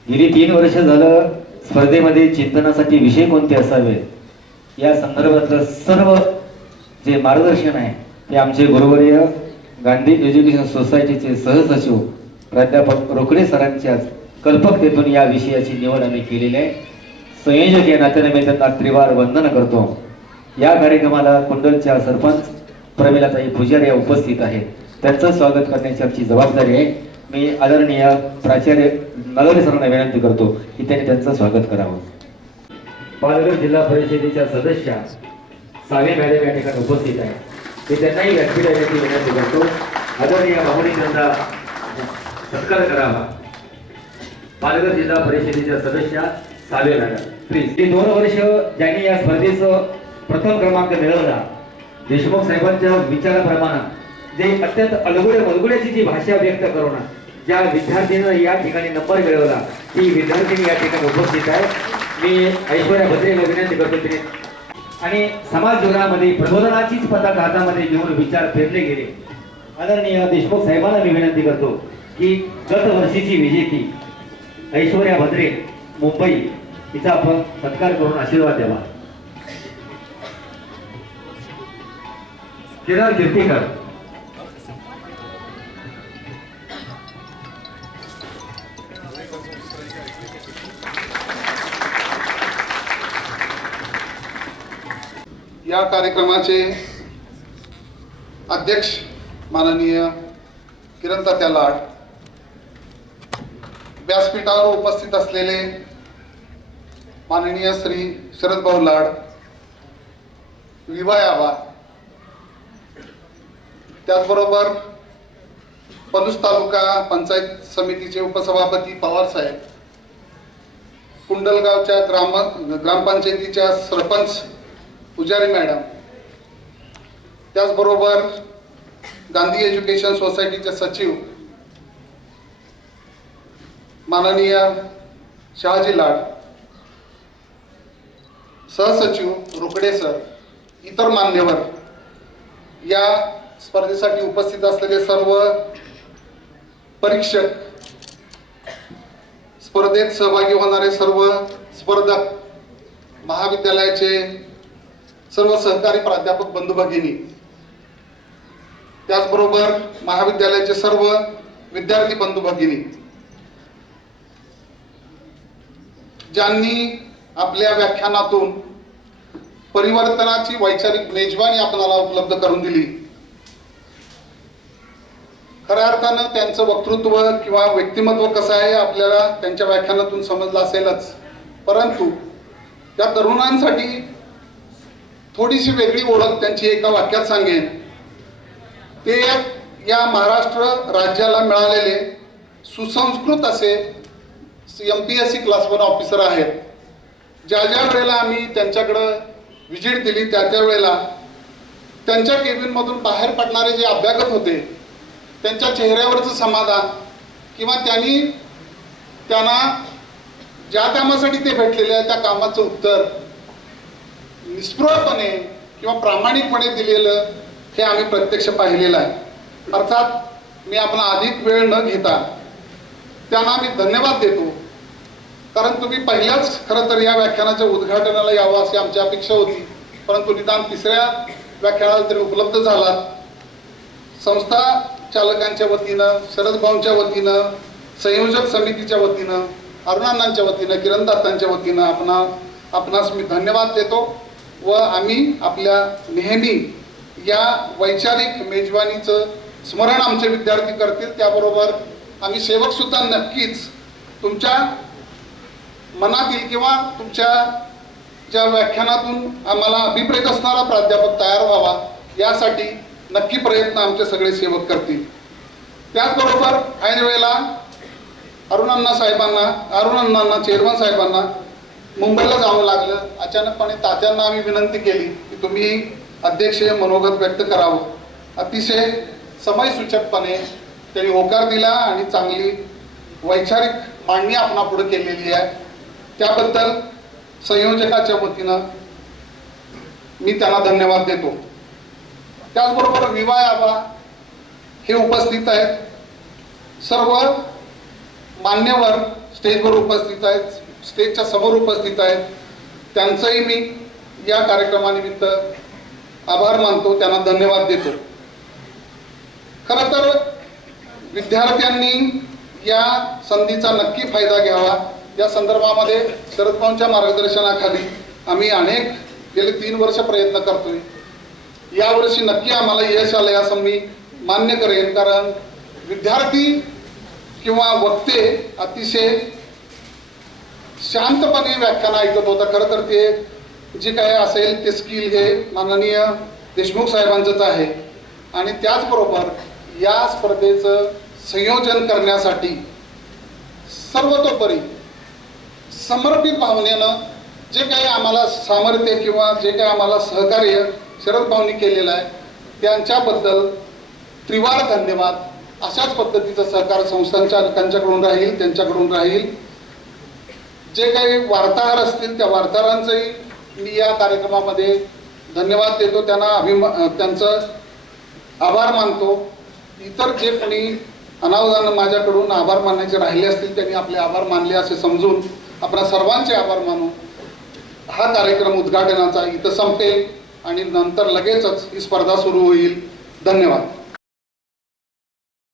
गेली 3 वर्ष झालं स्पर्धेमध्ये चिंतनासाठी विषय कोणते असावे या संदर्भातलं सर्व जे मार्गदर्शन आहे ते आमचे गुरुवर्य गांधी एज्युकेशन सोसायटीचे सहसचिव प्राध्यापक रोकडे सरांच्या कल्पकतेतून या विषयाची निवड आम्ही केलेली आहे. संयोजक या नात्याने मी त्यांना त्रिवार वंदन करतो. या कार्यक्रमाला कुंडलच्या सरपंच प्रमिलाताई पुजारी या उपस्थित आहेत. त्यांचं स्वागत करण्याची आमची जबाबदारी आहे. मी आदरणीय प्राचार्य नगरे सरांना विनंती करतो की त्यांनी त्यांचं स्वागत करावं. पालघर जिल्हा परिषदेच्या सदस्या सावे मॅडम या ठिकाणी उपस्थित आहे. मी त्यांनाही व्यासपीठ देण्याची विनंती करतो. आदरणीय माहुली त्यांचा सत्कार करावा. पालघर जिल्हा परिषदेच्या सदस्या सावे मॅडम प्लीज. ते 2 वर्ष ज्यांनी या स्पर्धेचं प्रथम क्रमांक मिळवला, देशमुख साहेबांच्या विचाराप्रमाणे जे अत्यंत अलगुड्याची जी भाषा व्यक्त करून ज्या विद्यार्थीनं या ठिकाणी नंबर मिळवला ती विद्यार्थिनी या ठिकाणी उपस्थित आहे. मी ऐश्वर्या भद्रेला विनंती करतो तिने आणि समाज जीवनामध्ये प्रबोधनाचीच पताक हातामध्ये घेऊन विचार फेरले गेले. आदरणीय देशमुख साहेबांना मी विनंती करतो की गत वर्षीची विजेती ऐश्वर्या भद्रे मुंबई हिचा आपण सत्कार करून आशीर्वाद द्यावा. केदार कीर्तीकर या कार्यक्रमाचे अध्यक्ष माननीय किरण तात्या लाड, व्यासपीठावर उपस्थित असलेले माननीय श्री शरद भाऊ लाड, विभा आबा, त्याचबरोबर पलूस तालुका पंचायत समितीचे उपसभापती पवार साहेब, कुंडलगावच्या ग्रामपंचायतीच्या सरपंच पुजारी मॅडम, त्याचबरोबर गांधी एज्युकेशन सोसायटीचे सचिव माननीय शहाजी लाड, सहसचिव रोकडे सर, इतर मान्यवर, या स्पर्धेसाठी उपस्थित असलेले सर्व परीक्षक, स्पर्धेत सहभागी होणारे सर्व स्पर्धक, महाविद्यालयाचे सर्व सहकारी प्राध्यापक बंधू भगिनी, त्याचबरोबर महाविद्यालयाचे सर्व विद्यार्थी बंधू भगिनी, ज्यांनी आपल्या व्याख्यानातून परिवर्तनाची वैचारिक मेजवानी आपल्याला उपलब्ध करून दिली. खऱ्या अर्थानं त्यांचं वक्तृत्व किंवा व्यक्तिमत्व कसं आहे आपल्याला त्यांच्या व्याख्यानातून समजलं असेलच, परंतु त्या तरुणांसाठी थोडीशी वेगळी ओळख त्यांची एका वाक्यात सांगेन. ते या महाराष्ट्र राज्याला मिळालेले सुसंस्कृत असे MPSC क्लास 1 ऑफिसर आहेत. ज्या ज्या वेळेला आम्ही त्यांच्याकडं व्हिजिट दिली त्या त्या वेळेला त्यांच्या केबिनमधून बाहेर पडणारे जे अभ्यागत होते त्यांच्या चेहऱ्यावरचं समाधान किंवा त्यांना ज्या कामासाठी ते भेटलेले आहे त्या कामाचं उत्तर निस्पृहपणे किंवा प्रामाणिकपणे दिलेलं हे आम्ही प्रत्यक्ष पाहिलेलं आहे. अर्थात मी आपला अधिक वेळ न घेता त्यांना मी धन्यवाद देतो, कारण तुम्ही पहिल्याच खरं तर या व्याख्यानाच्या उद्घाटनाला यावं अशी आमची अपेक्षा होती, परंतु निदान 3ऱ्या व्याख्यानाला तरी उपलब्ध झाला. संस्था चालकांच्या वतीनं, शरद भाऊंच्या वतीनं, संयोजक समितीच्या वतीनं, अरुणांच्या वतीनं, किरण दातांच्या वतीनं आपणास मी धन्यवाद देतो. व आम्ही आपल्या नेहमी या वैचारिक मेजवानीचं स्मरण आमचे विद्यार्थी करतील. त्याबरोबर आम्ही सेवक सुद्धा नक्कीच तुमच्या मनातील किंवा तुमच्या ज्या व्याख्यानातून आम्हाला अभिप्रेत असणारा प्राध्यापक तयार व्हावा यासाठी नक्की प्रयत्न आमचे सगळे सेवक करतील. त्याचबरोबर ऐन वेळेला अरुण अण्णांना चेअरमन साहेबांना मुंबईला जावं लागलं. अचानकपणे तात्यांना आम्ही विनंती केली की तुम्ही अध्यक्षीय मनोगत व्यक्त करावं. अतिशय समयसूचकपणे त्यांनी होकार दिला आणि चांगली वैचारिक मांडणी आपणापुढे केलेली आहे. त्याबद्दल संयोजकाच्या वतीनं मी त्यांना धन्यवाद देतो. त्याचबरोबर विवाय आबा हे उपस्थित आहेत. सर्व मान्यवर स्टेजवर उपस्थित आहेत, स्टेजच्या समोर उपस्थित आहेत. त्यांचंही मी या कार्यक्रमानिमित्त आभार मानतो, त्यांना धन्यवाद देतो. खरं तर विद्यार्थ्यांनी या संधीचा नक्की फायदा घ्यावा. या संदर्भामध्ये शरद पवारांच्या मार्गदर्शनाखाली आम्ही अनेक गेले 3 वर्ष प्रयत्न करतोय. यावर्षी नक्की आम्हाला यश आलं असं मी मान्य करेन, कारण विद्यार्थी किंवा वक्ते अतिशय शांतपणे व्याख्यान ऐकत होता. खरं तर ते जे काय असेल ते स्किल हे माननीय देशमुख साहेबांचंच आहे. आणि त्याचबरोबर या स्पर्धेचं संयोजन करण्यासाठी सर्वतोपरी समर्पित भावनेनं जे काही आम्हाला सामर्थ्य किंवा जे काही आम्हाला सहकार्य शरद भाऊंनी केलेलं आहे त्यांच्याबद्दल त्रिवार धन्यवाद. अशाच पद्धतीचं सहकार संस्थांच्याकडून राहील, त्यांच्याकडून राहील. जे काही वार्ताहर असतील त्या वार्ताहरांचंही मी या कार्यक्रमामध्ये धन्यवाद देतो, त्यांचं आभार मानतो. इतर जे कोणी अनावधान माझ्याकडून आभार मानण्याचे राहिले असतील त्यांनी आपले आभार मानले असे समजून आपण सर्वांचे आभार मानू. हा कार्यक्रम उद्घाटनाचा इथं संपेल आणि नंतर लगेचच ही स्पर्धा सुरू होईल. धन्यवाद.